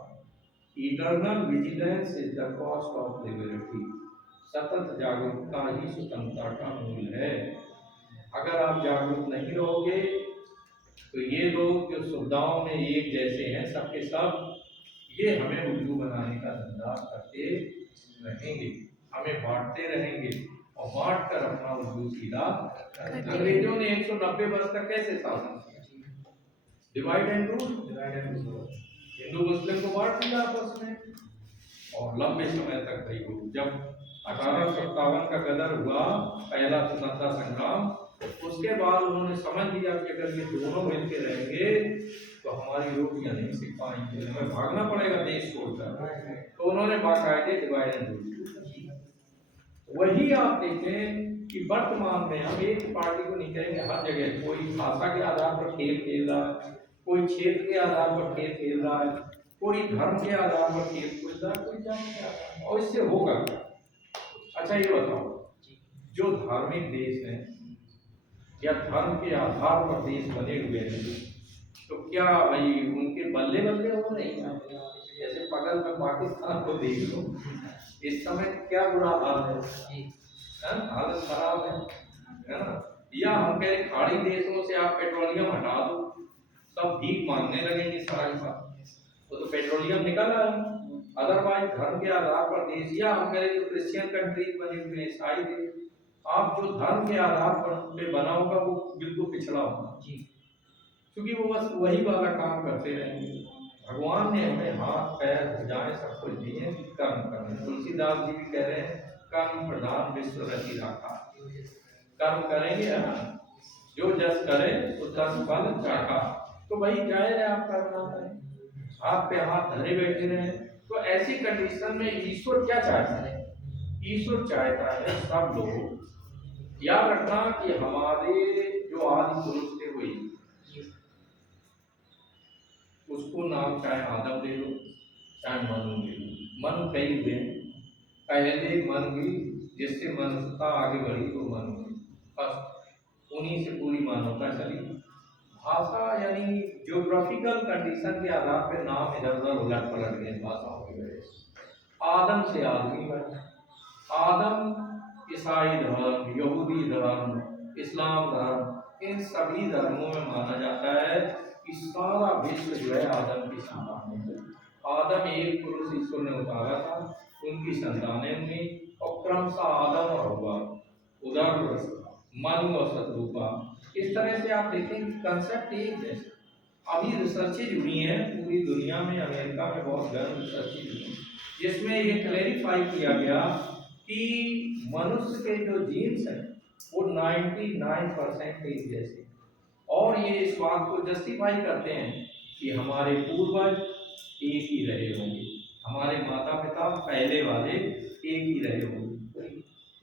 eternal vigilance is the cost of liberty, सतत जागरूकता ही स्वतंत्रता का मूल है। अगर आप जागरूक नहीं रहोगे तो ये लोग जो सुविधाओं में एक जैसे हैं सबके सब, ये हमें उल्लू बनाने का धंधा करते रहेंगे, हमें बांटते रहेंगे और बांट कर अपना उल्लू सीधा। अंग्रेजों ने 190 वर्ष तक कैसे शासन किया? डिवाइड एंड रूल, हिंदू मुस्लिम को बांट दिया आपस में और लंबे समय तक रही हो। जब 1857 का गदर हुआ, पहला स्वतंत्रता संग्राम, उसके बाद उन्होंने समझ लिया कि अगर ये दोनों मिलके रहेंगे तो हमारी रोटियां नहीं सीख पाएंगे, हमें भागना पड़ेगा देश छोड़कर। तो उन्होंने बाकायदे डिवाइड एंड रूल। वही आप देखें कि वर्तमान में हम एक पार्टी को नहीं कहेंगे, हर जगह कोई भाषा के आधार पर खेल खेल रहा है, कोई क्षेत्र के आधार पर खेल खेल रहा है, कोई धर्म के आधार पर खेल खेल रहा है, कोई जाति के आधार पर, और इससे होगा क्या? अच्छा ये बताओ, जो धार्मिक देश हैं या धर्म के आधार पर देश बने हुए हैं, तो क्या भाई उनके बल्ले बल्ले हो रही हैं? जैसे बगल में पाकिस्तान को देख लो, इस समय क्या बुरा हाल है, हालत खराब है ना। या हम कह रहे खाड़ी देशों से आप पेट्रोलियम हटा दो, सब भीख मांगने लगेंगे सारा का, वो तो पेट्रोलियम निकल रहा है। अदरवाइज धर्म के आधार पर देश, या हम कह रहे जो क्रिश्चियन कंट्रीज बने हुए हैं, ईसाई देश, आप जो धर्म के आधार पर बना होगा वो बिल्कुल पिछड़ा होगा, क्योंकि वो बस वही वाला काम करते रहेंगे। भगवान ने हमें हाथ पैर भुजाएं सब कुछ दिए कर्म करने। तुलसीदास जी भी कह रहे हैं, कर्म प्रधान विश्व रचि राखा, कर्म करेंगे ना, जो जस करे तो तस फल चाखा। तो वही जाहिर है आप कर्म ना करें, हाथ पे हाथ धरे बैठे रहे। तो ऐसी कंडीशन में ईश्वर क्या चाहता है? ईश्वर चाहता है सब लोग, याद रखना कि हमारे जो आदि पुरुष थे वही, उसको नाम चाहे आदम ले लो चाहे मनु ले लो, मनु कई हुए, पहले मन हुई जिससे मनुष्यता आगे बढ़ी वो मनु हुई, बस उन्हीं से पूरी मानवता चली। भाषा यानी ज्योग्राफिकल कंडीशन के आधार पर नाम इधर उधर उलट पलट गए भाषाओं की वजह से। आदम से आदमी बने, आदम ईसाई धर्म, यहूदी धर्म, इस्लाम धर्म, इन सभी धर्मों में माना जाता है कि सारा विश्व जो है आदम की संतान है। आदम एक पुरुष ईश्वर ने उतारा था, उनकी संतानें हुई और क्रमशः आदम और हव्वा, उदर मनु और शत्रुपा, इस तरह से आप देखें कंसेप्ट एक जैसे। अभी रिसर्चेज हुई हैं पूरी दुनिया में, अमेरिका में बहुत गर्म रिसर्चेज हुई, जिसमें ये क्लैरिफाई किया गया कि मनुष्य के जो जीन्स हैं वो 99% एक जैसे, और ये इस बात को जस्टिफाई करते हैं कि हमारे पूर्वज एक ही रहे होंगे, हमारे माता पिता पहले वाले एक ही रहे होंगे।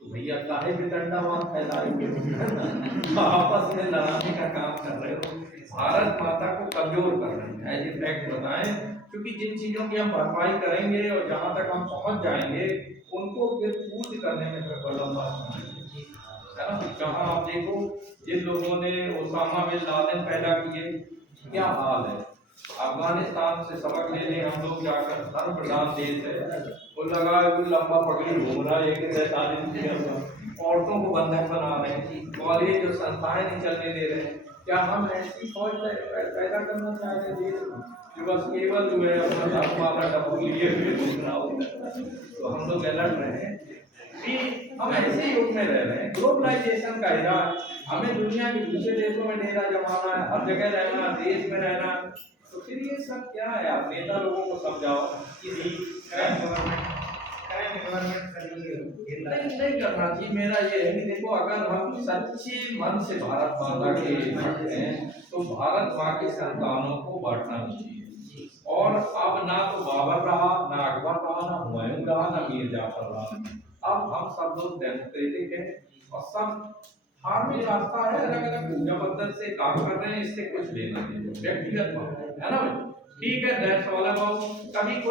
तो भैया काहे वितंडावाद फैला रहे हो, आपस में लड़ाने का काम कर रहे हो, भारत माता को कमजोर कर रहे हैं। एज ए फैक्ट बताएं, क्योंकि जिन चीजों की हम भरपाई करेंगे और जहाँ तक हम पहुँच जाएंगे उनको फिर पूर्ण करने में लंबा है ना। जहाँ आप देखो जिन लोगों ने ओसामा बिन लादेन पैदा किए, क्या हाल है। अफगानिस्तान से सबक ले लें हम लोग, जाकर धर्म प्रधान देश है, वो लगा है, कोई लंबा पगड़ी घूम रहा है, एक 43 ईयर औरतों को बंधक बना रहे हैं, कॉलेज और संस्थाएं नहीं चलने दे रहे हैं। क्या हम ऐसी फौज पैदा करना चाह रहे हैं देश में कि बस केवल जो है अपना धर्म वाला डब्बू लिए हुए घूमना होता है? तो हम लोग अलर्ट रहे हैं कि हम ऐसे युग में रह रहे हैं, ग्लोबलाइजेशन का एरा, हमें दुनिया के दूसरे देशों में डेरा जमाना है, हर जगह रहना, देश में रहना, तो फिर ये सब क्या है? आप नेता लोगों को समझाओ कि नहीं करना चाहिए। मेरा ये है कि देखो, अगर हम सच्चे मन से भारत माता के भक्त हैं तो भारत माँ के संतानों को बांटना चाहिए। और अब ना तो बाबर रहा, ना अकबर रहा, ना हुमायूं रहा, ना मीर जाफर रहा, अब हम सब लोग डेमोक्रेटिक हैं और सब धार्मिक रास्ता है, अलग अलग पूजा पद्धति से काम कर रहे हैं, इससे कुछ लेना नहीं, व्यक्तिगत बात है ना। ठीक है, दैट्स ऑल अबाउट। कभी कोई